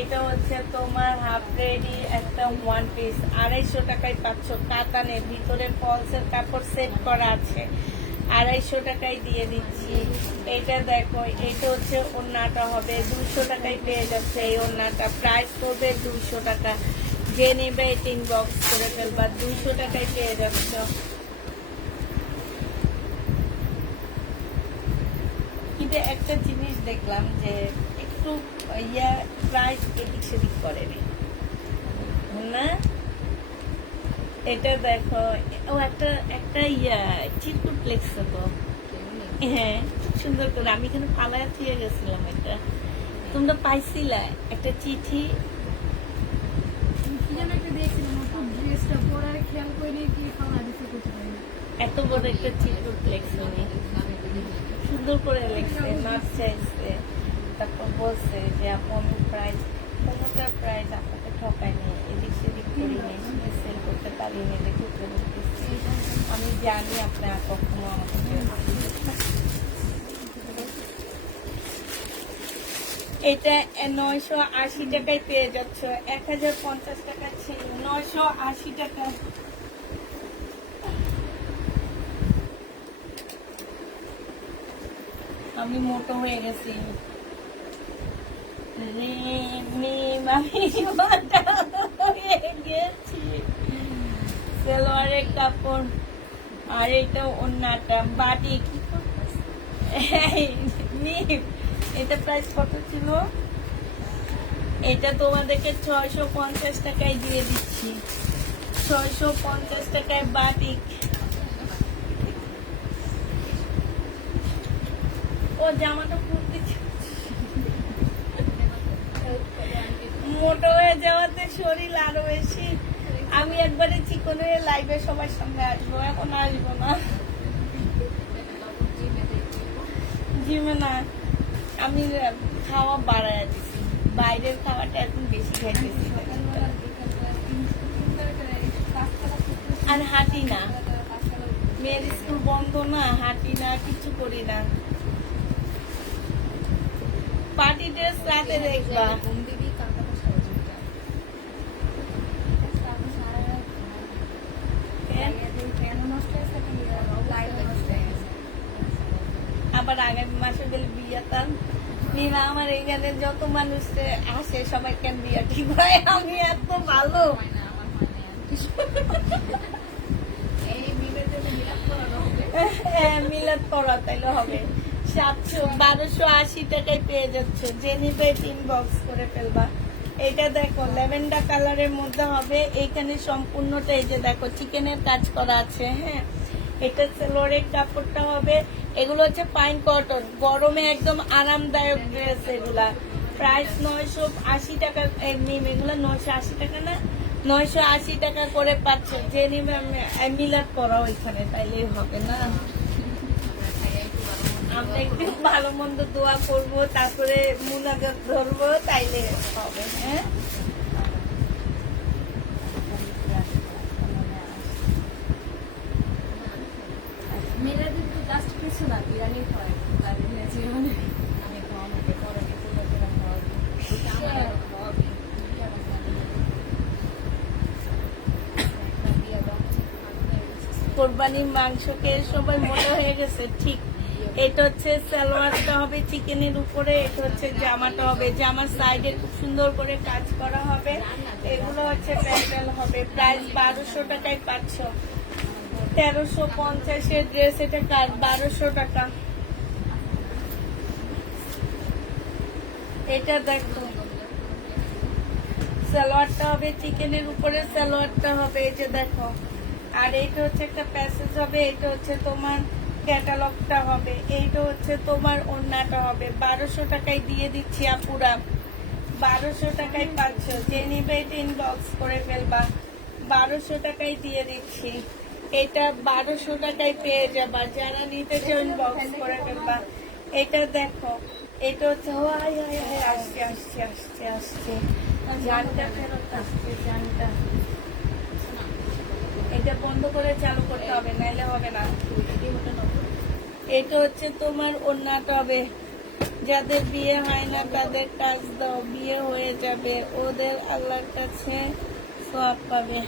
এটা হচ্ছে তোমার হাফ রেডি একটা 1 পিস। 250 টাকায় পাচ্ছ। কাতানের ভিতরে ফলসের কাপড় সেট করা আছে। 250 টাকায় দিয়ে দিচ্ছি। এটা দেখো, এটা হচ্ছে ওড়নাটা হবে। 200 টাকায় পেয়ে যাচ্ছে এই ওড়নাটা। প্রাইস করবে 200 টাকা। যে নেবে এটা ইনবক্স করে ফেলবা। 200 টাকায় পেয়ে যাচ্ছ। কি যে একটা জিনিস দেখলাম যে একটু প্রাইস এদিক সেদিক করেনি না। এটা দেখো, ও একটা একটা চিরকুট লেখছে তো, হ্যাঁ খুব সুন্দর করে। আমি এখানে ফালায় দিয়ে গেছিলাম। এটা তোমরা পাইছিলা একটা চিঠি, কি যেন একটা দিয়েছিলাম, খুব ড্রেসটা পরে খেয়াল করে কি খাওয়া দিতে করতে পারি। এত বড় একটা চিরকুট লেখছে উনি, সুন্দর করে লেখছে, নাচ চাইছে। তারপর বলছে যে আপু আমি প্রাইস, কোনোটার প্রাইস আপনাকে ঠকায়নি, এদিক সেদিক করিনি, সেল করতে পারিনি দেখে ফেরত দিচ্ছি। আমি জানি আপনার কখনো আমাকে। এটা 980 টাকায় পেয়ে যাচ্ছ, 1050 টাকা ছিল, 980 টাকা। আমি মোটো হয়ে গেছি রে, আমি মোটা হয়ে গেছি। সালোয়ারের কাপড় আর এটা অন্যটা বাটিক। এটা প্রাইস কত ছিল? এটা তোমাদেরকে 650 টাকায় দিয়ে দিচ্ছি, 650 টাকায় বাটিক। ও জামাটা পরতে মোটো হয়ে যাওয়াতে শরীর আরো বেশি। আমি একবারে চিকন হয়ে লাইভে সবার সামনে আসবো, এখন আসবো না, জিমে না। আমি খাওয়া বাড়ায় দিছি, বাইরের খাওয়াটা এখন বেশি খাইতেছি আর হাঁটি না। মেয়ের স্কুল বন্ধ না, হাঁটি না, কিছু করি না। পার্টি ড্রেস রাতে দেখবা। আবার আগামী মাসে গেলে বিয়েতাম নিনা, আমার এখানে যত মানুষ আসে সবাই কেন বিয়ে ঠিক হয়। আমি এত ভালো মিলাদ পড়া তাইলে হবে। 1280 টাকায় পেয়ে যাচ্ছে, যে নিবে 3 বক্স করে ফেলবা। এটা দেখো ল্যাভেন্ডার কালারের মধ্যে হবে, এইখানে সম্পূর্ণটা এই যে দেখো চিকেনের কাজ করা আছে। হ্যাঁ, এটা সালোয়ারের কাপড়টা হবে। এগুলো হচ্ছে পাইন কটন, গরমে একদম আরামদায়ক ড্রেস। এগুলা প্রাইস 980 টাকা। এগুলো 980 টাকা না, 980 টাকা করে পাচ্ছে। যে নিবে মিলাদ করা ওইখানে, তাইলেই হবে না। আমরা একটু ভালো মন্দ দোয়া করবো, তারপরে মুনাজাত ধরবো, তাইলে হবে। হ্যাঁ, মেয়েরাদের তো জাস্ট কিছু না, বিরিয়ানি খাওয়াই তাদের নেচে মানে কোরবানির মাংসকে সবাই মোটা হয়ে গেছে। ঠিক, এটা হচ্ছে সালোয়ারটা হবে চিকেনের উপরে, এটা হচ্ছে জামাটা হবে, জামার সাইডে খুব সুন্দর করে কাজ করা হবে। এগুলো হচ্ছে প্যান্ডেল হবে। প্রাইস 1200 টাকায় পাচ্ছ। 1350-এর ড্রেস, এটা কাজ 1200 টাকা। এটা দেখো সালোয়ারটা হবে চিকেনের উপরে, সালোয়ারটা হবে এই যে দেখো। আর এইটা হচ্ছে একটা প্যাসেজ হবে, এটা হচ্ছে তোমার ক্যাটালগটা হবে, এইটা হচ্ছে তোমার ওড়নাটা হবে। 1200 টাকায় দিয়ে দিচ্ছি আপুরা, 1200 টাকায় পাচ্ছ। যে নিবে এটা ইনবক্স করে ফেলবা, 1200 টাকায় দিয়ে দিচ্ছি। এটা 1200 টাকায় পেয়ে যাবা, যারা নিতে চাও ইনবক্স করে ফেলবা। এটা দেখো, এটা হচ্ছে আসছে আসছে আসছে আসছে জানটা ফেরত আসছে, জানটা। এটা বন্ধ করে চালু করতে হবে, নাইলে হবে না। এটা হচ্ছে তোমার ওড়নাটা হবে। যাদের বিয়ে হয় না তাদের কাজ দাও, বিয়ে হয়ে যাবে, ওদের আল্লাহর কাছে সওয়াব পাবে।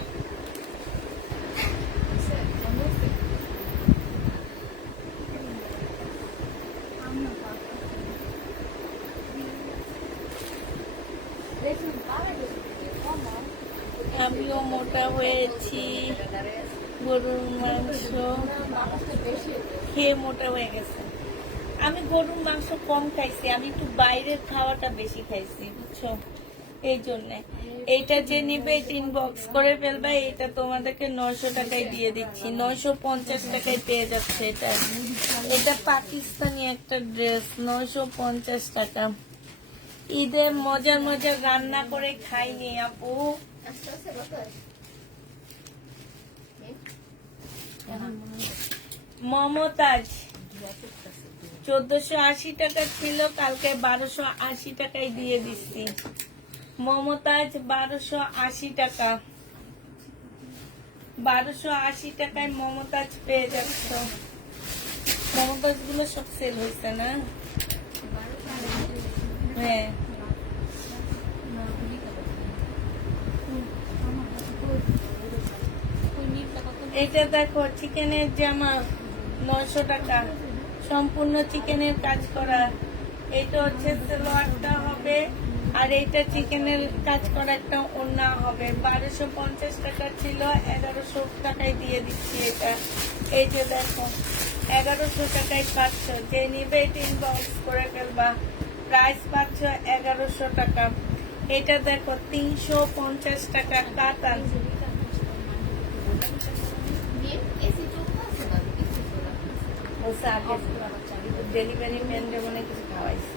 আমিও মোটা হয়েছি, গরুর মাংস খেয়ে মোটা হয়ে গেছে। আমি গরুর মাংস কম খাইছি, আমি একটু বাইরের খাওয়াটা বেশি খাইছি, বুঝছো, এই জন্যে। এইটা যে নিবে এটা ইনবক্স করে ফেলবে, এটা তোমাদেরকে 900 টাকায় দিয়ে দিচ্ছি, 950 টাকায় পেয়ে যাচ্ছে এটা। এটা পাকিস্তানি একটা ড্রেস, 950 টাকা। ঈদে মজার মজার রান্না করে খাইনি আপু। মমতাজ 1480 টাকা ছিল, কালকে 1280 টাকায় দিয়ে দিচ্ছি। মমতাজ 1280 টাকা, 1280 টাকায় মমতাজ পেয়ে যাচ্ছ। মমতাজ গুলো সব সেল হয়েছে না? হ্যাঁ, এটা দেখো চিকেনের জামা 900 টাকা, সম্পূর্ণ চিকেনের কাজ করা। এটা হচ্ছে সালোয়ারটা হবে, আর এইটা চিকেনের কাজ করা একটা ওড়না হবে। 1250 টাকা ছিল, 1100 টাকায় দিয়ে দিচ্ছি এটা। এই যে দেখো 1100 টাকায় পাচ্ছ, যে নিবে এটা ইনবক্স করে ফেলবা। প্রাইস পাচ্ছ 1100 টাকা। এটা দেখো 350 টাকা কাতান। ডেলিভারি ম্যান যেমন কিছু খাওয়াইছে,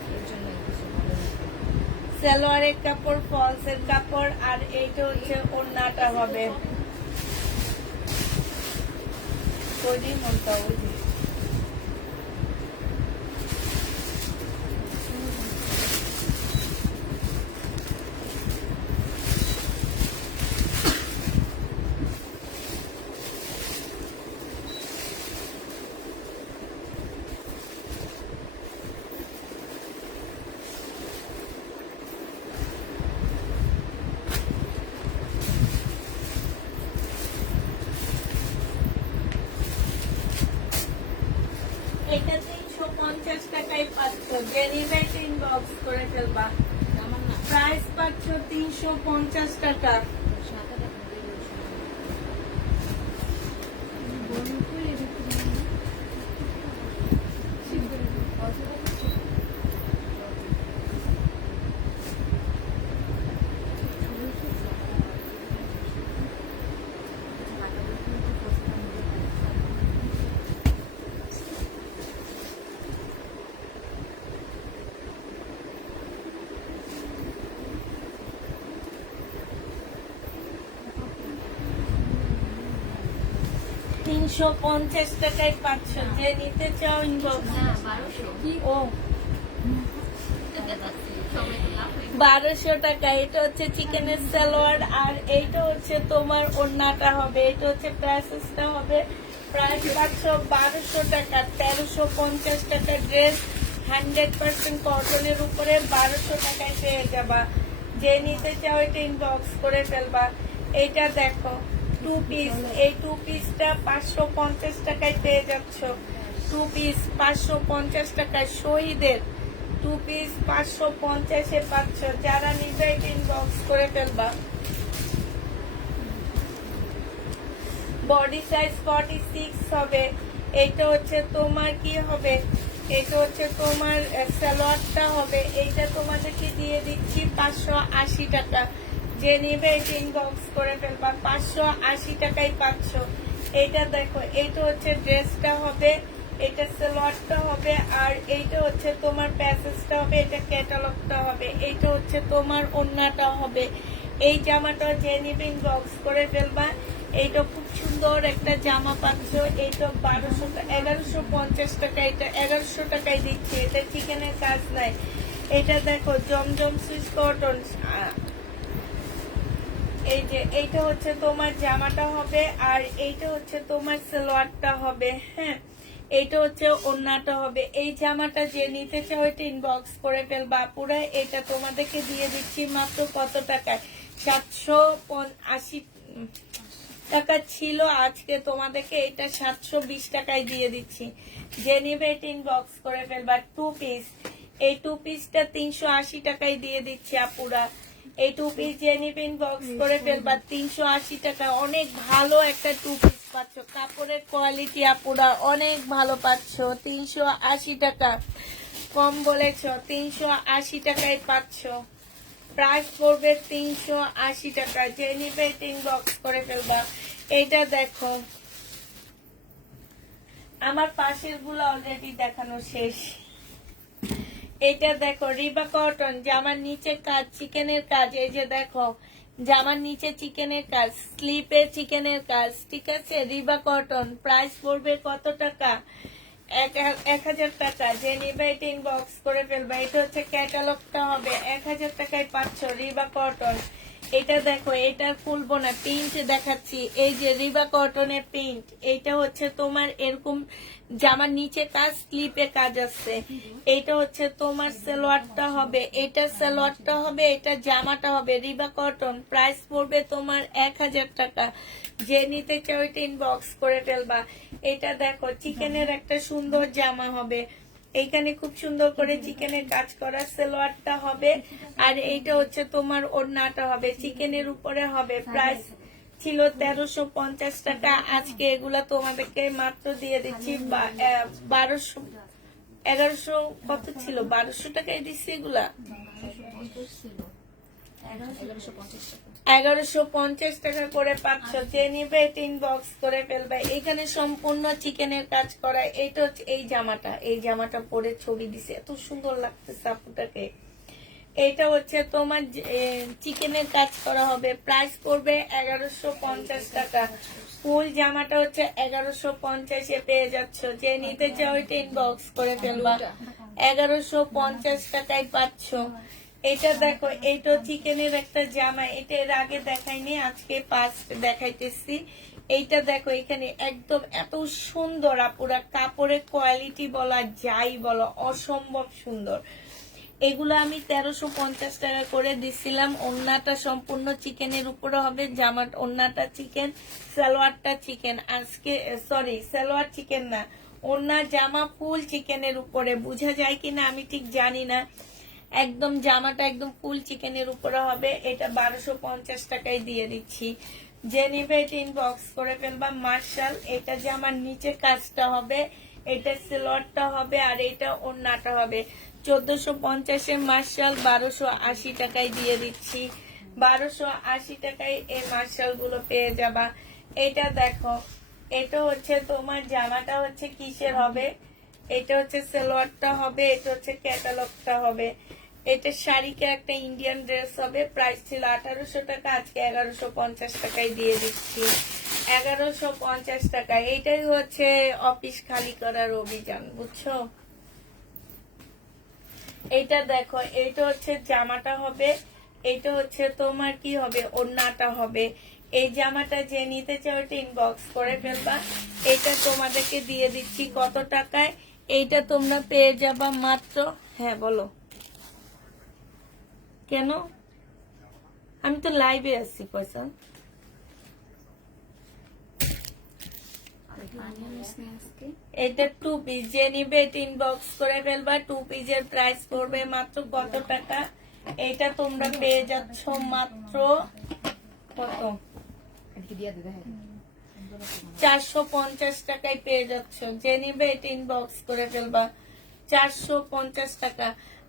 সালোয়ারের কাপড়, ফলসের কাপড়, আর এইটা হচ্ছে ওড়নাটা হবে। এটা 350 টাকায় পাচ্ছ, যে নিবে ইনবক্স করে ফেলবা। প্রাইস পাচ্ছ 350 টাকা। তিনশো 350 টাকায় পাচ্ছ, যে নিতে চাও ইনবক্স। ও 1200 টাকা। এটা হচ্ছে চিকেনের সালোয়ার, আর এইটা হচ্ছে তোমার ওড়নাটা হবে। এটা হচ্ছে প্রাইসটা হবে, প্রাইস পাচ্ছ 1200 টাকা। 1350 টাকা ড্রেস, 100% কটনের উপরে 1200 টাকায় পেয়ে যাবা। যে নিতে চাও এটা ইনবক্স করে ফেলবা। এইটা দেখো 2 পিস, এই 2 পিসটা 550 টাকায় পেয়ে যাচ্ছ। 2 পিস 550 টাকায়, শহীদের 2 পিস 550-এ পাচ্ছ। যারা নিবে ইনবক্স করে ফেলবা। বডি সাইজ 46 হবে। এটা হচ্ছে তোমার কি হবে, এটা হচ্ছে তোমার সালোয়ারটা হবে। এইটা তোমাদেরকে দিয়ে দিচ্ছি 580 টাকা। যে নিবে এটা ইনবক্স করে ফেলবা। 580 টাকায় পাচ্ছ। এইটা দেখো, এইটা হচ্ছে ড্রেসটা হবে, এটা সালোয়ারটা হবে, আর এইটা হচ্ছে তোমার প্যাসেজটা হবে, এটা ক্যাটালগটা হবে। এইটা হচ্ছে তোমার ওড়নাটা হবে। এই জামাটা যে নিবে ইনবক্স করে ফেলবা। এইটা খুব সুন্দর একটা জামা পাচ্ছ। এইটা 1150 টাকা, এটা 1100 টাকায় দিচ্ছি। এটা চিকেনের কাজ নাই। এটা দেখো জমজম সুইস কটন। এই যে এইটা হচ্ছে তোমার জামাটা হবে, আর এইটা হচ্ছে তোমার সালোয়ারটা হবে। হ্যাঁ, এইটা হচ্ছে ওড়নাটা হবে। এই জামাটা যে নিতে চাও এটা ইনবক্স করে ফেলবা আপুরা। এটা তোমাদেরকে দিয়ে দিচ্ছি মাত্র কত টাকায়, 780 টাকা ছিল, আজকে তোমাদেরকে এটা 720 টাকায় দিয়ে দিচ্ছি। যে নিবে এটা ইনবক্স করে ফেলবা। 2 পিস, এই 2 পিসটা 380 টাকায় দিয়ে দিচ্ছি আপুরা। এই 2 পিস যে নিবে ইনবক্স করে ফেলবা 380 টাকা। অনেক ভালো একটা 2 পিস পাচ্ছ, কাপড়ের কোয়ালিটি আপুরা অনেক ভালো পাচ্ছ। 380 টাকা, কম বলেছ, 380 টাকায় পাচ্ছ। প্রাইস পড়বে 380 টাকা। যে নিবে ইনবক্স করে ফেলবা। এইটা দেখো, আমার পাশের গুলো অলরেডি দেখানো শেষ। এটা দেখো রিবা কটন, জামার নিচে কাজ, চিকেনের কাজ। এই যে দেখো জামার নিচে চিকেনের কাজ, স্লিপে চিকেনের কাজ, ঠিক আছে। রিবা কটন, প্রাইস পড়বে কত টাকা? 1000 টাকা। যে নিবে এটা ইনবক্স করে ফেলবা। এটা হচ্ছে ক্যাটালগটা হবে, 1000 টাকায় পাচ্ছ রিবা কটন। এটা দেখো, এটা খুলবো না, প্রিন্ট দেখাচ্ছি। এই যে রিবা কটনের প্রিন্ট, এইটা হচ্ছে তোমার এরকম জামার নিচে কাজ, স্লিপে কাজ আছে। এইটা হচ্ছে তোমার সালোয়ারটা হবে, এটা সালোয়ারটা হবে, এটা জামাটা হবে। রিবা কটন, প্রাইস পড়বে তোমার 1000 টাকা। যে নিতে চাও এটা ইনবক্স করে ফেলবা। এটা দেখো চিকেনের একটা সুন্দর জামা হবে, এইখানে খুব সুন্দর করে চিকেনের কাজ করা সালোয়ারটা হবে, আর এইটা হচ্ছে তোমার ওড়নাটা হবে, চিকেনের উপরে হবে। প্রাইস ছিল 1350 টাকা, আজকে এগুলা তোমাদেরকে মাত্র দিয়ে দিচ্ছি 1200, 1100, কত ছিল, 1200 টাকায় দিচ্ছি এগুলা। 1150 টাকা করে পাচ্ছ। যে নিবে এটা ইনবক্স করে ফেলবে। এখানে সম্পূর্ণ চিকেনের কাজ করা। এটা হচ্ছে এই জামাটা, এই জামাটা পরে ছবি দিছে, এত সুন্দর লাগতেছে আপুটাকে। এটা হচ্ছে তোমার চিকেনের কাজ করা হবে, প্রাইস পড়বে 1150 টাকা। ফুল জামাটা হচ্ছে 1150-এ পেয়ে যাচ্ছ। যে নিতে চাও এটা ইনবক্স করে ফেলবা। 1150 টাকায় পাচ্ছ। এটা দেখো, এইটা চিকেনের একটা জামা, এটা এর আগে দেখাইনি, আজকে ফার্স্ট দেখাইতেছি। এইটা দেখো, এখানে একদম এত সুন্দর আপুরা, কাপড়ের কোয়ালিটি বলা যাই বলো, অসম্ভব সুন্দর। এগুলো আমি 1350 টাকা করে দিছিলাম। ওড়নাটা সম্পূর্ণ চিকেনের উপরে হবে, জামার ওড়নাটা চিকেন, সালোয়ারটা চিকেন। আজকে সরি, সালোয়ার চিকেন না, ওড়না জামা ফুল চিকেনের উপরে। বোঝা যায় কিনা আমি ঠিক জানি না, একদম জামাটা একদম ফুল চিকেনের উপরে হবে। এটা 1250 টাকায় দিয়ে দিচ্ছি। যে নিবে এটা ইনবক্স করে ফেলবা। মার্শাল, এটা জামার নিচে কাজটা হবে, এটা সালোয়ারটা হবে, আর এটা ওড়নাটা হবে। 1450-এ মার্শাল 1280 টাকায় দিয়ে দিচ্ছি। 1280 টাকায় এই মার্শাল গুলো পেয়ে যাবা। এটা দেখো, এটা হচ্ছে তোমার জামাটা হচ্ছে কিসের হবে, এটা হচ্ছে সালোয়ারটা হবে, এটা হচ্ছে ক্যাটালগটা হবে। এটা শাড়িকে একটা ইন্ডিয়ান ড্রেস হবে। প্রাইস ছিল 1800 টাকা, আজকে 1150 টাকায় দিয়ে দিচ্ছি। 1150 টাকা। এইটাই হচ্ছে অফিস খালি করার অভিযান, বুঝছো। এইটা দেখো, এইটা হচ্ছে জামাটা হবে, এইটা হচ্ছে তোমার কি হবে, ওড়নাটা হবে। এই জামাটা যে নিতে চাও এটা ইনবক্স করে ফেলবা। এটা তোমাদেরকে দিয়ে দিচ্ছি কত টাকায়? এইটা তোমরা পেয়ে যাবা মাত্র, হ্যাঁ বলো কেন, আমি তো লাইভে আসছি পয়সা। এটা 2 পিস, যে নিবে এটা ইনবক্স করে ফেলবা। 2 পিসের প্রাইস পড়বে মাত্র কত টাকা? এটা তোমরা পেয়ে যাচ্ছ মাত্র কত, 450 টাকায় পেয়ে যাচ্ছ। যে নিবে এটা ইনবক্স করে ফেলবা। 450 টাকা।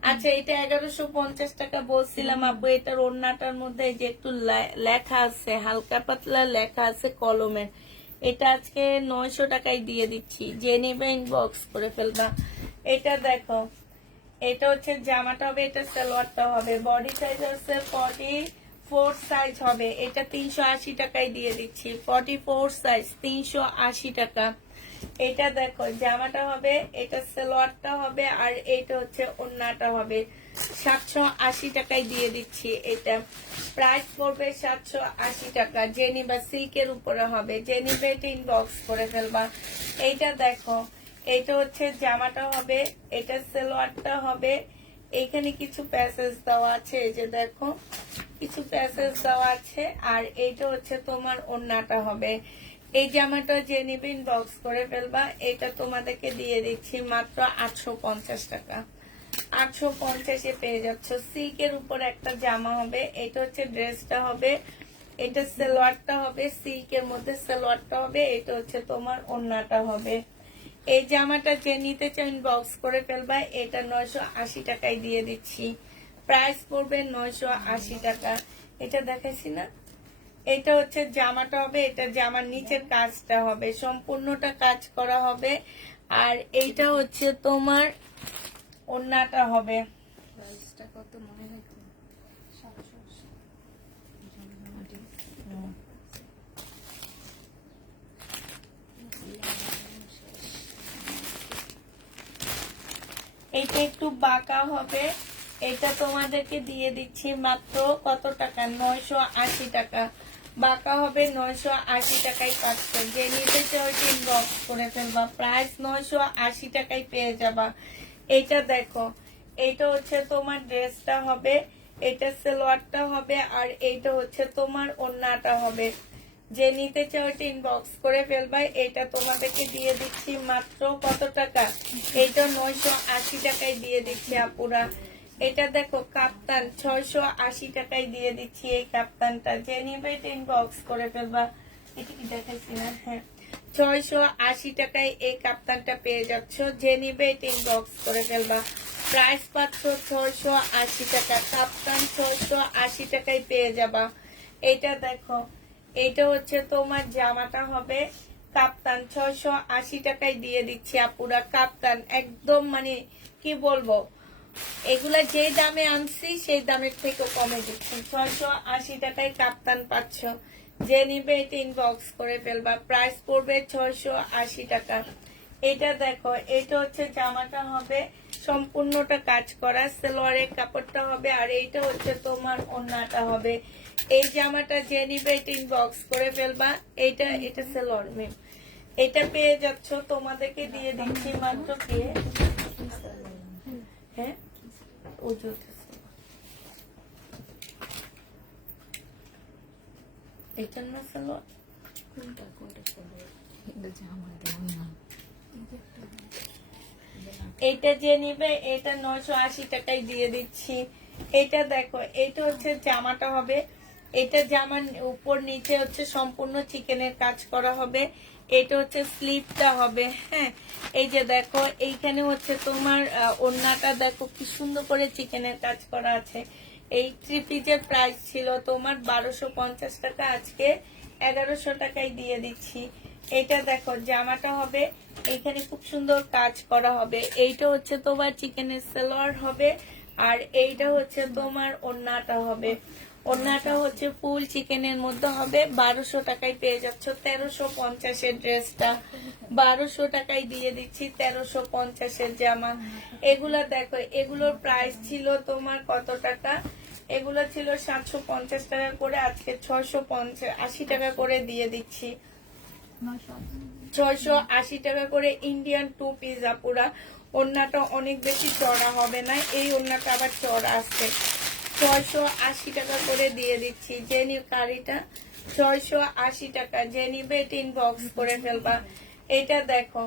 আচ্ছা, এটা 1150 টাকা বলছিলাম আপু। এটার ওড়নাটার মধ্যে যে একটু লেখা আছে, হালকা পাতলা লেখা আছে কলমের, এটা আজকে 900 টাকায় দিয়ে দিচ্ছি। যে নিবে ইনবক্স করে ফেলবা। এটা দেখো, এটা হচ্ছে জামাটা হবে, এটা সালোয়ারটা হবে। বডি সাইজ হচ্ছে 44 সাইজ হবে। এটা 380 টাকায় দিয়ে দিচ্ছি। 44 সাইজ 380 টাকা। এটা দেখো, জামাটা হবে, এটা সালোয়ারটা হবে, আর এটা হচ্ছে ওড়নাটা হবে। 780 টাকায় দিয়ে দিচ্ছি। এটা প্রাইস পড়বে 780 টাকা। যে নিবা সিল্কের উপরে হবে। যে নিবে এটা ইনবক্স করে ফেলবা। এইটা দেখো, এটা হচ্ছে জামাটা হবে, এটা সালোয়ারটা হবে। এইখানে কিছু প্যাসেজ দেওয়া আছে, এই যে দেখো কিছু প্যাসেজ দেওয়া আছে, আর এইটা হচ্ছে তোমার ওড়নাটা হবে। এই জামাটা যে নিবে ইনবক্স করে ফেলবা। এটা তোমাদেরকে দিয়ে দিচ্ছি মাত্র 850 টাকা। 850-এ পেয়ে যাচ্ছ। সিল্কের উপর একটা জামা হবে, এটা হচ্ছে ড্রেসটা হবে, এটা সালোয়ারটা হবে সিল্কের মধ্যে, সালোয়ারটা হবে, এটা হচ্ছে তোমার ওড়নাটা হবে। এই জামাটা যে নিতে চাও ইনবক্স করে ফেলবা। এটা 980 টাকায় দিয়ে দিচ্ছি, প্রাইস পড়বে 980 টাকা। এটা দেখাইছি না, এটা হচ্ছে জামাটা হবে, এটা জামার নিচের কাজটা হবে, সম্পূর্ণটা কাজ করা হবে। আর এইটা হচ্ছে তোমার ওড়নাটা হবে। প্রাইসটা কত মনে হয় তো? 780 এটা একটু বাঁকা হবে, এটা তোমাদেরকে দিয়ে দিচ্ছি মাত্র কত টাকা, 980 টাকা। বাঁকা হবে 980 টাকায় পাচ্ছ, যে নিতে চাও ইনবক্স করে ফেলবা, প্রাইস 980 টাকায় পেয়ে যাবা। এটা দেখো, এইটা হচ্ছে তোমার ড্রেসটা হবে, এটা সালোয়ারটা হবে, আর এইটা হচ্ছে তোমার ওড়নাটা হবে। যে নিতে চাও ইনবক্স করে ফেলবা। এটা তোমাদেরকে দিয়ে দিচ্ছি মাত্র কত টাকা, এইটা 980 টাকায় দিয়ে দিচ্ছি আপুরা। এটা দেখো কাপ্তান, 680 টাকায় দিয়ে দিচ্ছি এই কাপ্তানটা। যে নিবে ইনবক্স করে ফেলবা। এটা কি দেখাইছি না, হ্যাঁ, 680 টাকায় এই কাপ্তানটা পেয়ে যাচ্ছ, যে নিবে ইনবক্স করে ফেলবা। প্রাইস পাচ্ছ 680 টাকা, কাপ্তান 680 টাকায় পেয়ে যাবা। এটা দেখো, এটা হচ্ছে তোমার জামাটা হবে কাপ্তান, 680 টাকায় দিয়ে দিচ্ছি আপুরা। কাপ্তান একদম মানে কি বলবো, এগুলা যে দামে আনছি সেই দামের থেকে কমে দিচ্ছি, 680 টাকায় কাপ্তান পাচ্ছ। যে নিবে এটা ইনবক্স করে ফেলবা, প্রাইস পড়বে 680 টাকা। এটা দেখো, এটা হচ্ছে জামাটা হবে, সম্পূর্ণটা কাজ করা, সালোয়ারের কাপড়টা হবে, আর এইটা হচ্ছে তোমার ওড়নাটা হবে। এই জামাটা যে নিবে এটা ইনবক্স করে ফেলবা। এটা এটা সালোয়ার মেম, এটা পেয়ে যাচ্ছ, তোমাদেরকে দিয়ে দিচ্ছি মাত্র কি, হ্যাঁ ও জ্বলতেছে, এটার না সালোয়ার, কোনটা কোনটা সালোয়ার? এটা জামা দাও না। এটা যে নিবে এটা 980 টাকায় দিয়ে দিচ্ছি। এটা দেখো, এটা হচ্ছে জামাটা হবে, এটা জামার উপর নিচে হচ্ছে সম্পূর্ণ চিকেনের কাজ করা হবে। এটা হচ্ছে স্লিভটা হবে, হ্যাঁ। এই যে দেখো, এইখানে হচ্ছে তোমার ওড়নাটা দেখো কি সুন্দর করে চিকেনের কাজ করা আছে। এই থ্রি পিসের প্রাইস ছিল তোমার 1250 টাকা, আজকে 1100 টাকায় দিয়ে দিচ্ছি। এটা দেখো জামাটা হবে, এইখানে খুব সুন্দর কাজ করা হবে। এইটা হচ্ছে তোমার চিকেনের সালোয়ার হবে, আর এইটা হচ্ছে তোমার ওড়নাটা হবে। ওড়নাটা হচ্ছে ফুল চিকেনের মধ্যে হবে। 1200 টাকায় পেয়ে যাচ্ছ, 1350 এর ড্রেসটা 1200 টাকায় দিয়ে দিচ্ছি, 1350 এর জামা। এগুলা দেখো, এগুলোর প্রাইস ছিল তোমার কত টাকা, এগুলো ছিল 750 টাকা করে, আজকে 680 টাকা করে দিয়ে দিচ্ছি। 680 টাকা করে ইন্ডিয়ান টু পিস আপুরা। ওড়নাটা অনেক বেশি চড়া হবে না, এই ওড়নাটা আবার চড়া আসছে। 680 টাকা করে দিয়ে দিচ্ছি, যে কারিটা 680 টাকা। যে নিবে ইনবক্স করে ফেলবা। এটা দেখো,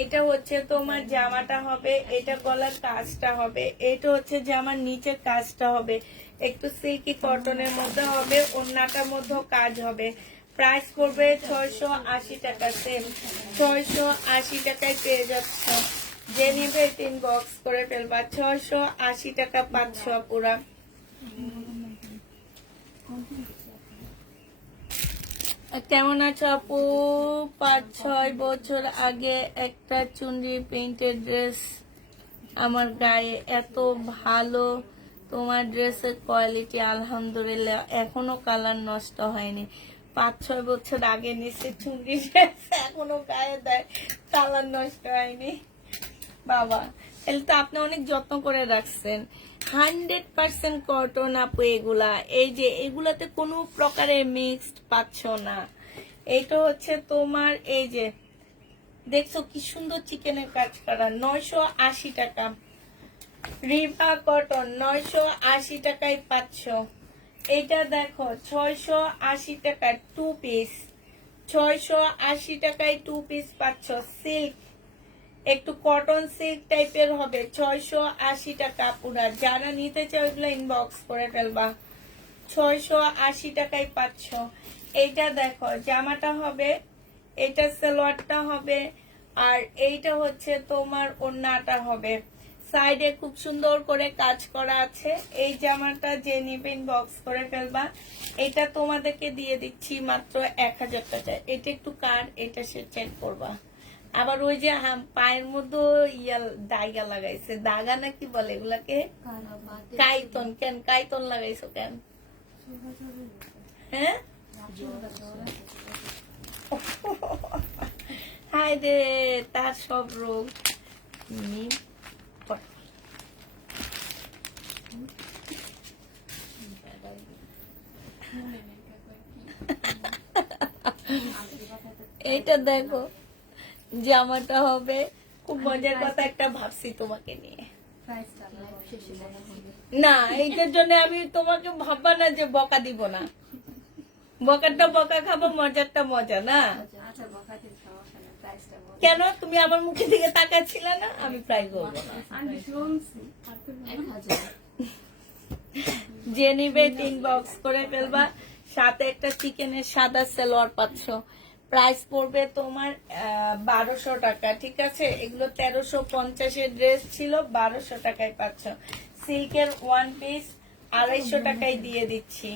এটা হচ্ছে তোমার জামাটা হবে, এটা গলার কাজটা হবে, এটা হচ্ছে জামার নিচের কাজটা হবে, একটু সিল্কি কটনের মধ্যে হবে, ওড়নাটার মধ্যে কাজ হবে। প্রাইস পড়বে 680 টাকা, সেম 680 টাকায় পেয়ে যাচ্ছ। যে নিবে ইনবক্স করে ফেলবা, 680 টাকা পাচ্ছ পুরা। কেমন আছো আপু? 5-6 বছর আগে একটা চুনরি প্রিন্টেড ড্রেস আমার গায়ে, এত ভালো তোমার ড্রেসের কোয়ালিটি, আলহামদুলিল্লাহ এখনো কালার নষ্ট হয়নি। 5-6 বছর আগে নিচে চুনরি ড্রেস এখনো গায়ে দেয়, কালার নষ্ট হয়নি। বাবা, তাহলে তো আপনি অনেক যত্ন করে রাখছেন। 100% কটন আপু এগুলা। এই যে এগুলাতে কোনো প্রকারের মিক্সড পাচ্ছ না। এটা হচ্ছে তোমার, এই যে দেখছো কি সুন্দর চিকেনের কাজ করা, 980 টাকা। রিভা কটন 980 টাকায় পাচ্ছ। এটা দেখো 680 টাকা টু পিস, 680 টাকায় টু পিস পাচ্ছ। সিল্ক, একটু কটন সিল্ক টাইপের হবে, 680 টাকা পুরা। যারা নিতে চাও এগুলো ইনবক্স করে ফেলবা। 680 টাকায় পাচ্ছ। এইটা দেখো জামাটা হবে, এটা সালোয়ারটা হবে, আর এইটা হচ্ছে তোমার ওড়নাটা হবে। সাইডে খুব সুন্দর করে কাজ করা আছে। এই জামাটা যে নিবে ইনবক্স করে ফেলবা। এটা তোমাদেরকে দিয়ে দিচ্ছি মাত্র 1000 টাকায়। এটা একটু কার, এটা সে চেক করবা। আবার ওই যে পায়ের মধ্যে দাগা লাগাইছে, দাগা নাকি বলে এগুলাকে, কাইতন। কেন কাইতন লাগাইছো কেন? হ্যাঁ, হায় রে, তার সব রোগ। এইটা দেখো জামাটা হবে, খুব মজার কথা একটা ভাবছি তোমাকে নিয়ে। না, এইটার জন্য আমি তোমাকে ভাববা না যে বকা দিব না। বকারটা বকা খাবো, মজারটা মজা না। কেন তুমি আমার মুখে দিকে তাকাচ্ছিল না? আমি প্রাইস বলবো না। যে নিবে ইনবক্স করে ফেলবা। সাথে একটা চিকেনের সাদা সালোয়ার পাচ্ছ। প্রাইস পড়বে তোমার 1200 টাকা। ঠিক আছে, এগুলো 1350 ড্রেস ছিল, 1200 টাকায় পাচ্ছ। সিল্কের ওয়ান পিস 250 টাকায় দিয়ে দিচ্ছি।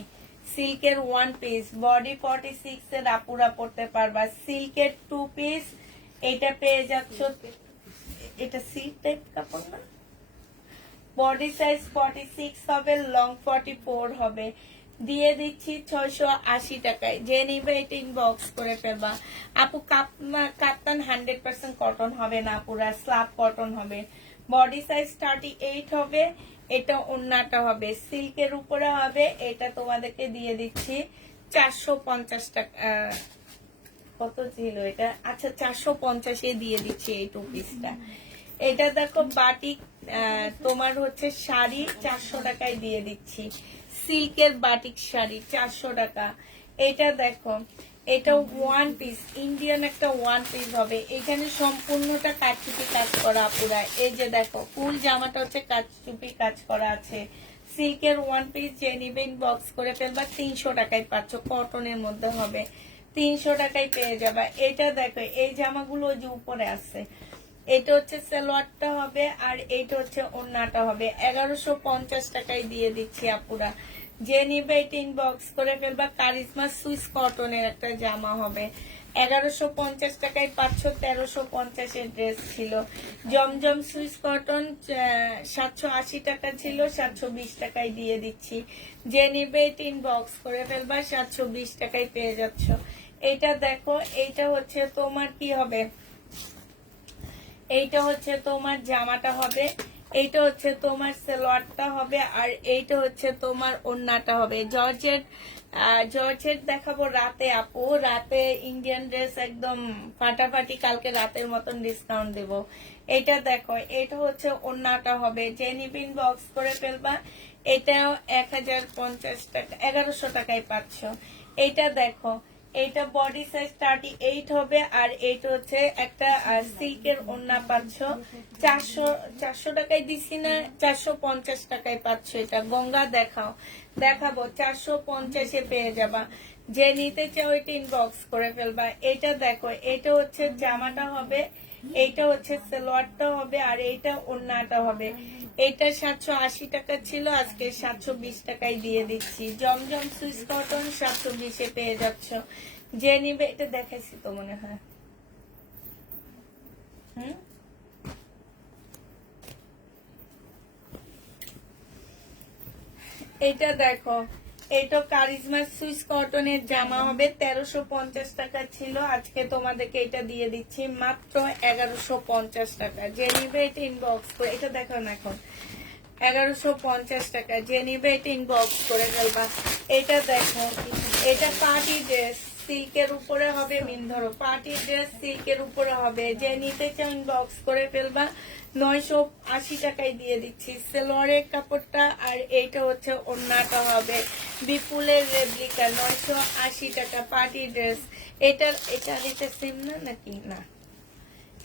সিল্কের ওয়ান পিস বডি 46 এর আপুরা পড়তে পারবা। সিল্কের 2 পিস এটা পেয়ে যাচ্ছ। এটা সিল্ক টাইপ কাপড় না, বডি সাইজ 46 হবে, লং 44 হবে। দিয়ে দিচ্ছি 680 টাকায়। যে নিবে এটা ইনবক্স করে ফেলবা। আপু কাপ্তান 100% কটন হবে না, পুরা স্ল্যাব কটন হবে। বডি সাইজ 38 হবে। এটা ওন্নাটা হবে, সিল্কের উপরে হবে। এটা তোমাদেরকে দিয়ে দিচ্ছি 450 টাকা। কত ছিল এটা? আচ্ছা 450 এ দিয়ে দিচ্ছি এই 2 পিসটা। এটা দেখো বাটিক, তোমার হচ্ছে শাড়ি 400 টাকায় দিয়ে দিচ্ছি। সিল্কের বাটিক শাড়ি 400 টাকা। এটা দেখো, এটা ওয়ান পিস, ইন্ডিয়ান একটা ওয়ান পিস হবে। এখানে সম্পূর্ণটা কাঠচুপি কাজ করা পুরা। এই যে দেখো ফুল জামাটা হচ্ছে কাঠচুপি কাজ করা আছে। সিল্কের ওয়ান পিস যে নিবে ইনবক্স করে ফেলবা। 300 টাকায় পাচ্ছ, কটনের মধ্যে হবে। 300 টাকায় পেয়ে যাবা। এটা দেখো এই জামাগুলো যে উপরে আছে, এটা হচ্ছে সালোয়ারটা হবে, আর এইটা হচ্ছে ওড়নাটা হবে। 1150 টাকায় দিয়ে দিচ্ছি আপুরা। যে নিবে এটা ইনবক্স করে ফেলবা। কারিজমা সুইস কটনের একটা জামা হবে। 1150 টাকায় পাচ্ছ। 1350 এর ড্রেস ছিল। জমজম সুইস কটন 780 টাকা ছিল, 720 টাকায় দিয়ে দিচ্ছি। যে নিবে এটা ইনবক্স করে ফেলবা। 720 টাকায় পেয়ে যাচ্ছ। এটা দেখো, এইটা হচ্ছে তোমার কি হবে, এইটা হচ্ছে তোমার জামাটা হবে, এইটা হচ্ছে তোমার সালোয়ারটা হবে, আর এইটা হচ্ছে তোমার ওড়নাটা হবে। জর্জেট দেখাবো রাতে আপু। রাতে ইন্ডিয়ান ড্রেস একদম ফাটাফাটি, কালকে রাতের মতন ডিসকাউন্ট দেব। এটা দেখো, এটা হচ্ছে ওড়নাটা হবে। যে নিবিন বক্স করে ফেলবা। এটাও 1050 টাকা, 1100 টাকায় পাচ্ছ। এইটা দেখো, এইটা বডি সাইজ 38 হবে, আর এইটা হচ্ছে একটা সিল্কের ওড়না পাচ্ছ। 400 টাকায় দিছি না, 450 টাকায় পাচ্ছ। এটা গঙ্গা দেখাবো 450 এ পেয়ে যাবা। যে নিতে চাও এটা ইনবক্স করে ফেলবা। এটা দেখো, এটা হচ্ছে জামাটা হবে, এইটা হচ্ছে সালোয়ারটা হবে, আর এইটা ওড়নাটা হবে। এটা 780 টাকা ছিল, আজকে 720 টাকায় দিয়ে দিচ্ছি। জমজম সুইস কটন 720 এ পেয়ে যাচ্ছ। যে নিবে এটা দেখাইছি তো মনে হয়। এটা দেখো, এটা কারিজমা সুইস কটনের জামা হবে। 1350 টাকা ছিল, আজকে তোমাদেরকে এটা দিয়ে দিচ্ছি মাত্র 1150 টাকা। যে নিবে এটা ইনবক্স করে, এটা দেখো না এখন 1150 টাকা। যে নিবে এটা ইনবক্স করে ফেলবা। এটা দেখো, এটা পার্টি ড্রেস সিল্কের উপরে হবে। ধরো পার্টি ড্রেস সিল্কের উপরে হবে। যে নিতে চাও ইনবক্স করে ফেলবা। 980 টাকায় দিয়ে দিচ্ছি সালোয়ারের কাপড়টা, আর এইটা হচ্ছে ওড়নাটা হবে। বিপুলের রেপ্লিকা 980 টাকা পার্টি ড্রেস। এটা সেম না নাকি? না,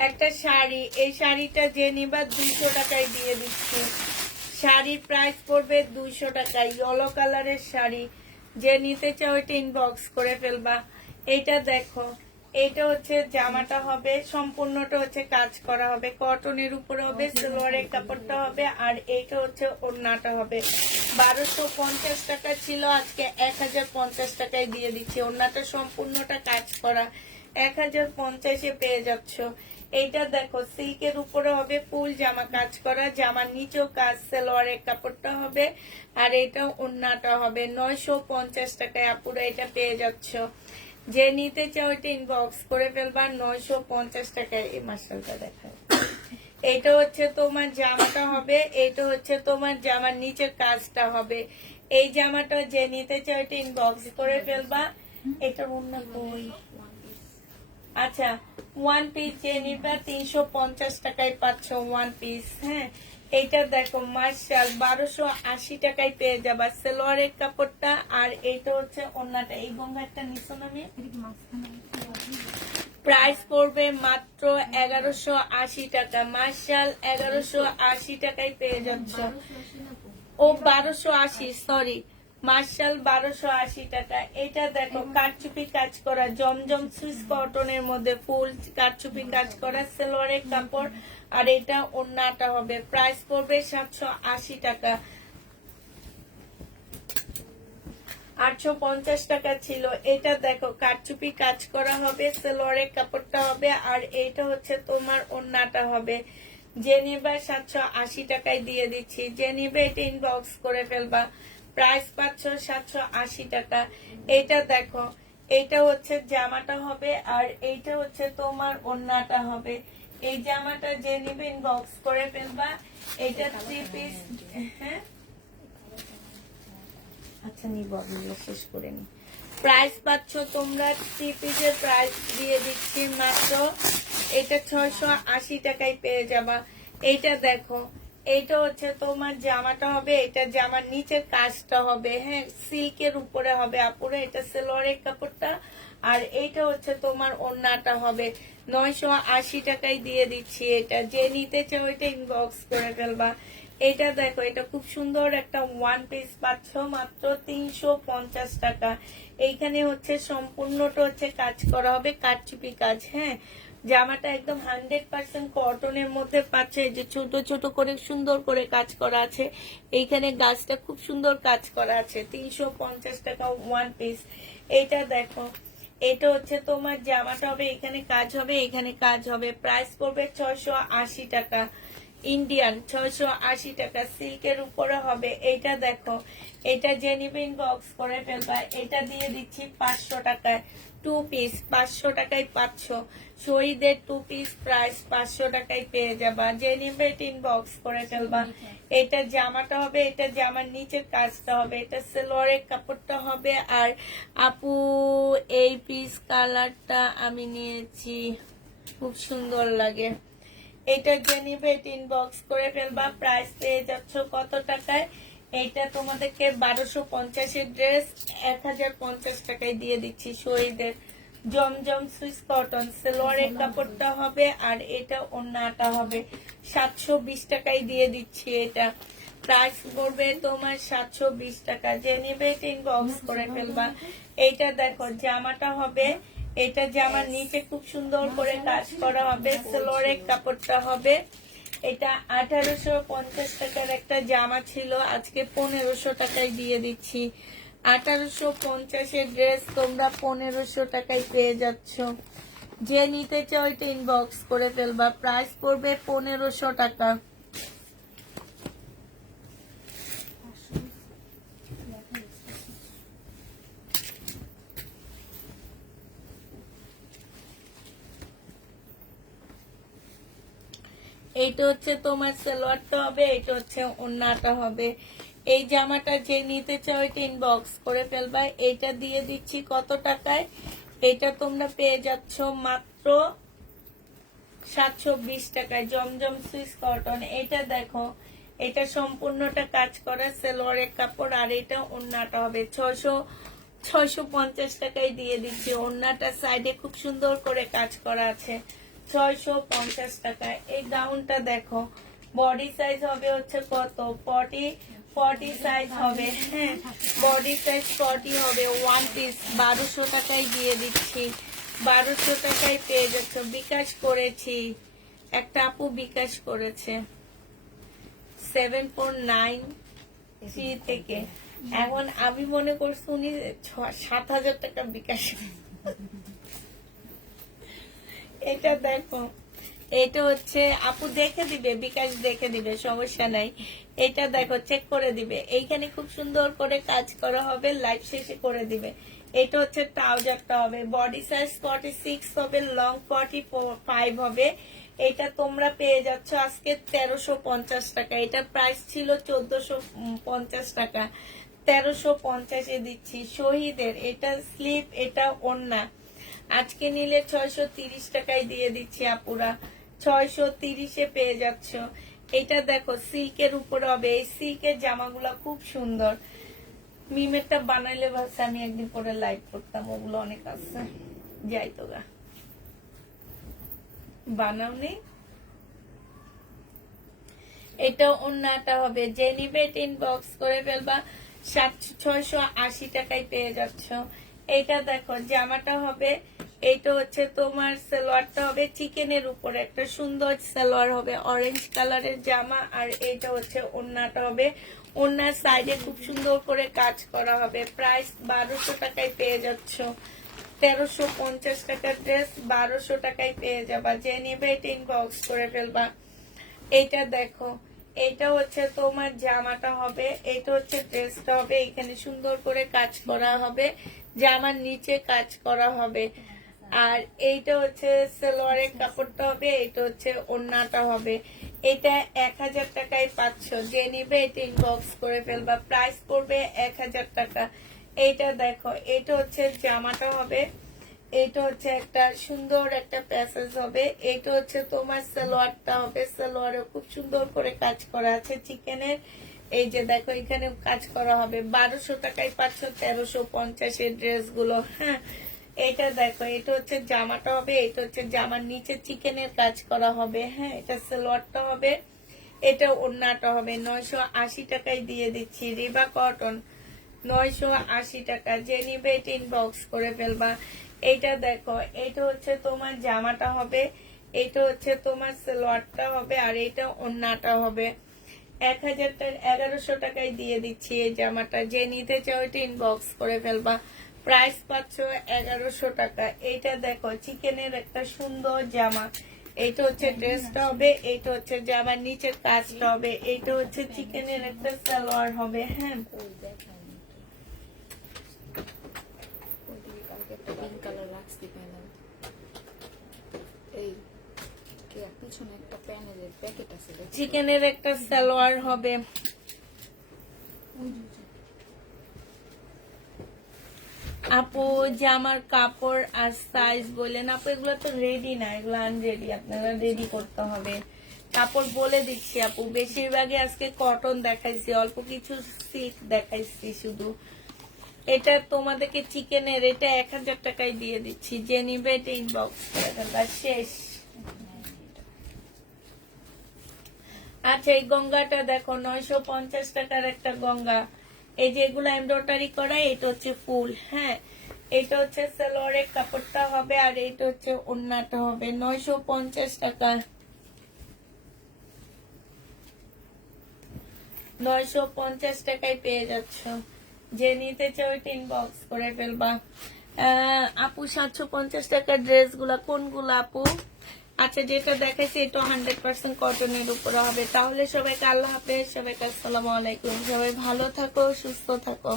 একটা শাড়ি, এই শাড়িটা যে নিবা 200 টাকায় দিয়ে দিচ্ছি। শাড়ির প্রাইস পড়বে 200 টাকা। ইয়েলো কালারের শাড়ি যে নিতে চাও এটা ইনবক্স করে ফেলবা। এইটা দেখো, এইটা হচ্ছে জামাটা হবে, সম্পূর্ণটা হচ্ছে কাজ করা হবে, কটনের উপরে হবে, সালোয়ারের কাপড়টা হবে, আর এইটা হচ্ছে ওড়নাটা হবে। 1250 টাকা ছিল, আজকে 1050 টাকায় দিয়ে দিচ্ছি। ওড়নাটা সম্পূর্ণটা কাজ করা, 1050-এ পেয়ে যাচ্ছ। এইটা দেখো, সিল্কের উপরে হবে, ফুল জামা কাজ করা, জামার নিচেও কাজ, সালোয়ারের কাপড়টা হবে, আর এটা ওড়নাটা হবে। 950 টাকায় আপুরা এটা পেয়ে যাচ্ছ। যে নিতে চাও এটা ইনবক্স করে ফেলবা। 950 টাকায় এই মাসালটা দেখায়। এটা হচ্ছে তোমার জামাটা হবে, এটা হচ্ছে তোমার জামার নিচের কাজটা হবে। এই জামাটা যে নিতে চাও এটা ইনবক্স করে ফেলবা। এটা অন্য কই, আচ্ছা, ওয়ান পিস যে নিবা 350 টাকায় পাচ্ছ ওয়ান পিস। হ্যাঁ, এইটা দেখো মার্শাল 1280 টাকায় পেয়ে যাবা, সালোয়ারের কাপড়টা, আর এইটা হচ্ছে ওড়নাটা। এই গঙ্গাটা নিচে নামে প্রাইস পড়বে মাত্র 1180 টাকা। মার্শাল 1180 টাকায় পেয়ে যাচ্ছ। ও 1280, সরি, মার্শাল 1280 টাকা। এটা দেখো কারচুপি কাজ করা, জমজম সুইস কটনের মধ্যে ফুল কারচুপি কাজ করা, সালোয়ারের কাপড়, আর এটা ওড়নাটা হবে। প্রাইস পড়বে 780 টাকা। 850 টাকা ছিল। এটা দেখো কারচুপি কাজ করা হবে, সালোয়ারের কাপড়টা হবে, আর এইটা হচ্ছে তোমার ওড়নাটা হবে। যে নিবে 780 টাকায় দিয়ে দিচ্ছি। যে নিবে এটা ইনবক্স করে ফেলবা। প্রাইস পাচ্ছ 780 টাকা। এটা দেখো, এইটা হচ্ছে জামাটা হবে, আর এইটা হচ্ছে তোমার ওড়নাটা হবে। এই জামাটা যে নিবে ইনবক্স করে ফেলবা। এটা 3 পিস। হ্যাঁ, আচ্ছা, নিব, শেষ করে নি। প্রাইস পাচ্ছ তোমরা 3 পিসের প্রাইস দিয়ে দিচ্ছি মাত্র এটা 680 টাকায় পেয়ে যাবা। এইটা দেখো, এইটা হচ্ছে তোমার জামাটা হবে, এটা জামার নিচের কাজটা হবে। হ্যাঁ, সিল্কের উপরে হবে আপুরা, এটা সালোয়ারের কাপড়টা, আর এইটা হচ্ছে তোমার ওড়নাটা হবে। 980 টাকায় দিয়ে দিচ্ছি। এটা যে নিতে চাও এটা ইনবক্স করে ফেলবা। এটা দেখো, এটা খুব সুন্দর একটা ওয়ান পিস পাচ্ছ মাত্র 350 টাকা। এইখানে হচ্ছে সম্পূর্ণটা হচ্ছে কাজ করা হবে, কারচুপি কাজ। হ্যাঁ, জামাটা একদম 100% কটনের মধ্যে পাচ্ছে। যে ছোট ছোট করে সুন্দর করে কাজ করা আছে, এইখানে গাছটা খুব সুন্দর কাজ করা আছে। 350 টাকা ওয়ান পিস। এটা দেখো, এটা হচ্ছে তোমার জামাটা হবে, এখানে কাজ হবে, এখানে কাজ হবে। প্রাইস পড়বে 680 টাকা। ইন্ডিয়ান 680 টাকা, সিল্কের উপরে হবে। এটা দেখো, এটা যে নিবে ইনবক্স করে ফেলবা। এটা দিয়ে দিচ্ছি 500 টাকায় 2 পিস। 500 টাকায় পাচ্ছ। শহীদের 2 পিস প্রাইস 500 টাকায় পেয়ে যাবা। যে নিবে এটা ইনবক্স করে ফেলবা। এটা জামাটা হবে, এটা জামার নিচের কাজটা হবে, এটা সালোয়ারের কাপড়টা হবে। আর আপু, এই পিস কালারটা আমি নিয়েছি, খুব সুন্দর লাগে। এটা যে নিবে এটা ইনবক্স করে ফেলবা। প্রাইস পেয়ে যাচ্ছ কত টাকায়? এইটা তোমাদেরকে 1250-এর ড্রেস 1050 টাকায় দিয়ে দিচ্ছি। শহীদের জমজম সুইস কটন, সালোয়ারের কাপড়টা হবে, আর এটা ওড়নাটা হবে। 720 টাকায় দিয়ে দিচ্ছি। এটা প্রাইস পড়বে তোমার 720 টাকা। যে নিবে এটা ইনবক্স করে ফেলবা। এইটা দেখো, জামাটা হবে, এটা জামার নিচে খুব সুন্দর করে কাজ করা হবে, সালোয়ারের কাপড়টা হবে। এটা 1850 টাকার একটা জামা ছিল, আজকে 1500 টাকায় দিয়ে দিচ্ছি। 1850-এর ড্রেস তোমরা 1500 টাকায় পেয়ে যাচ্ছ। যে নিতে চাও এটা ইনবক্স করে ফেলবা। প্রাইস পড়বে 1500 টাকা। এইটা হচ্ছে তোমার সালোয়ারটা হবে, এটা হচ্ছে ওড়নাটা হবে। এই জামাটা যে নিতে চাও এটা ইনবক্স করে ফেলবা। এটা দিয়ে দিচ্ছি কত টাকায়? এটা তোমরা পেয়ে যাচ্ছ মাত্র 720 টাকায়। জমজম সুইস কটন। এটা দেখো, এটা সম্পূর্ণটা কাজ করা, সালোয়ারের কাপড়, আর এটা ওড়নাটা হবে। 650 টাকায় দিয়ে দিচ্ছি। ওড়নাটা সাইডে খুব সুন্দর করে কাজ করা আছে। 650 টাকা। এই গাউনটা দেখো, বডি সাইজ হবে হচ্ছে কত, 40 সাইজ হবে, হ্যাঁ বডি সাইজ 40 হবে। ওয়ান পিস 1200 টাকায় দিয়ে দিচ্ছি, 1200 টাকায় পেয়ে যাচ্ছ। বিকাশ করেছি, একটা আপু বিকাশ করেছে 7493 থেকে। এখন আমি মনে করছি উনি 7,000 টাকা বিকাশ। এটা দেখো, এটা হচ্ছে আপু দেখে দিবে, বিকাশ দেখে দিবে, সমস্যা নাই। এটা দেখো, চেক করে দিবে। এইখানে খুব সুন্দর করে কাজ করা হবে, লাইভ শেষে করে দিবে। এটা হচ্ছে ট্রাউজারটা হবে, বডি সাইজ 46 হবে, লং 45 হবে। এটা তোমরা পেয়ে যাচ্ছ আজকে 1350 টাকা। এটা প্রাইস ছিল 1450 টাকা, 1350 দিচ্ছি। শহীদের এটা স্লিপ, এটা ওড়না। আজকে নিলে 630 টাকায় দিয়ে দিচ্ছি আপুরা, 630 পেয়ে যাচ্ছ। এটা দেখো সিল্কের উপর হবে, এই সিল্কের জামাগুলো খুব সুন্দর। মিমেরটা বানাইলে ভাবছে আমি একদিন পরে লাইভ করতাম, ওগুলো অনেক আছে, যাই তো গা বানাও নেই। এটা ওন্নাটা হবে, যে নিবে ইনবক্স করে ফেলবা, 680 টাকায় পেয়ে যাচ্ছ। এটা দেখো জামাটা হবে, এটা হচ্ছে তোমার সালোয়ারটা হবে চিকেনের উপরে, একটা সুন্দর সালোয়ার হবে, অরেঞ্জ কালারের জামা। আর এটা হচ্ছে ওন্নাটা হবে, ওন্নার সাইডে খুব সুন্দর করে কাজ করা হবে। প্রাইস 1200 টাকায় পেয়ে যাচ্ছ। 1350 টাকার ড্রেস 1200 টাকায় পেয়ে যাবা, যে নিবে এটা ইনবক্স করে ফেলবা। এটা দেখো, এটা হচ্ছে তোমার জামাটা হবে, এটা হচ্ছে ড্রেসটা হবে। এখানে সুন্দর করে কাজ করা হবে, জামার নিচে কাজ করা হবে। আর এইটা হচ্ছে সালোয়ারের কাপড়টা হবে, এটা হচ্ছে ওড়নাটা হবে। এটা 1000 টাকায় পাচ্ছ, যে নিবে এটা ইনবক্স করে ফেলবা। প্রাইস পড়বে 1000 টাকা। এইটা দেখো, এটা হচ্ছে জামাটা হবে, এটা হচ্ছে একটা সুন্দর একটা প্যাসেজ হবে। এটা হচ্ছে তোমার সালোয়ারটা হবে, সালোয়ারে খুব সুন্দর করে কাজ করা আছে চিকেনের। এই যে দেখো এখানে কাজ করা হবে। 1200 টাকায় পাচ্ছ 1350 ড্রেস গুলো, হ্যাঁ। এটা দেখো, এটা হচ্ছে জামাটা হবে, এটা হচ্ছে জামার নিচে চিকেনের কাজ করা হবে, হ্যাঁ। এটা সালোয়ারটা হবে, এটা ওড়নাটা হবে। 980 টাকায় দিয়ে দিচ্ছি, রিবা কটন 980 টাকা, যে নিবে এটা ইনবক্স করে ফেলবা। এটা দেখো, এটা হচ্ছে তোমার জামাটা হবে, এটা হচ্ছে তোমার সালোয়ারটা হবে, আর এটা ওড়নাটা হবে। 1100 টাকায় দিয়ে দিচ্ছি এই জামাটা, যে নিতে চাও এটা ইনবক্স করে ফেলবা। প্রাইস পাচ্ছ 1100 টাকা। এটা দেখো চিকেনের একটা সুন্দর জামা, এইটা হচ্ছে ড্রেসটা হবে, এইটা হচ্ছে জামার নিচের কাজটা হবে, এইটা হচ্ছে চিকেনের একটা সালোয়ার হবে, হ্যাঁ। পিঙ্ক কালার রাখছি প্যানেল, এই পিছনে একটা প্যানেলের প্যাকেট আছে, চিকেনের একটা সালোয়ার হবে। আপু জামার কাপড় আর সাইজ বলেন। আপু এগুলো তো রেডি না, এগুলো আনরেডি, আপনারা রেডি করতে হবে। কাপড় বলে দিচ্ছি আপু, বেশিরভাগই আজকে কটন দেখাইছি, অল্প কিছু সিল্ক দেখাইছি শুধু। এটা তোমাদেরকে চিকেনের, এটা 1000 টাকায় দিয়ে দিচ্ছি, যে নিবে এটা ইনবক্স করে ফেলবা। শেষ। আচ্ছা, এই গঙ্গাটা দেখো 950 টাকার একটা গঙ্গা। এই যে এগুলো এমব্রয়ডারি করা, এটা হচ্ছে ফুল, হ্যাঁ। এটা হচ্ছে সালোয়ারের কাপড়টা হবে, আর এটা হচ্ছে ওড়নাটা হবে। 950 টাকা, 950 টাকায় পেয়ে যাচ্ছ, যে নিতে চাও এটা ইনবক্স করে ফেলবা। আপু 750 টাকার ড্রেস গুলা কোনগুলো আপু? আচ্ছা, যেটা দেখাচ্ছি এটা 100% কটনের উপরে হবে। তাহলে সবাইকে আল্লাহ হাফেজ, সবাইকে আসসালামু আলাইকুম। সবাই ভালো থাকো, সুস্থ থাকো।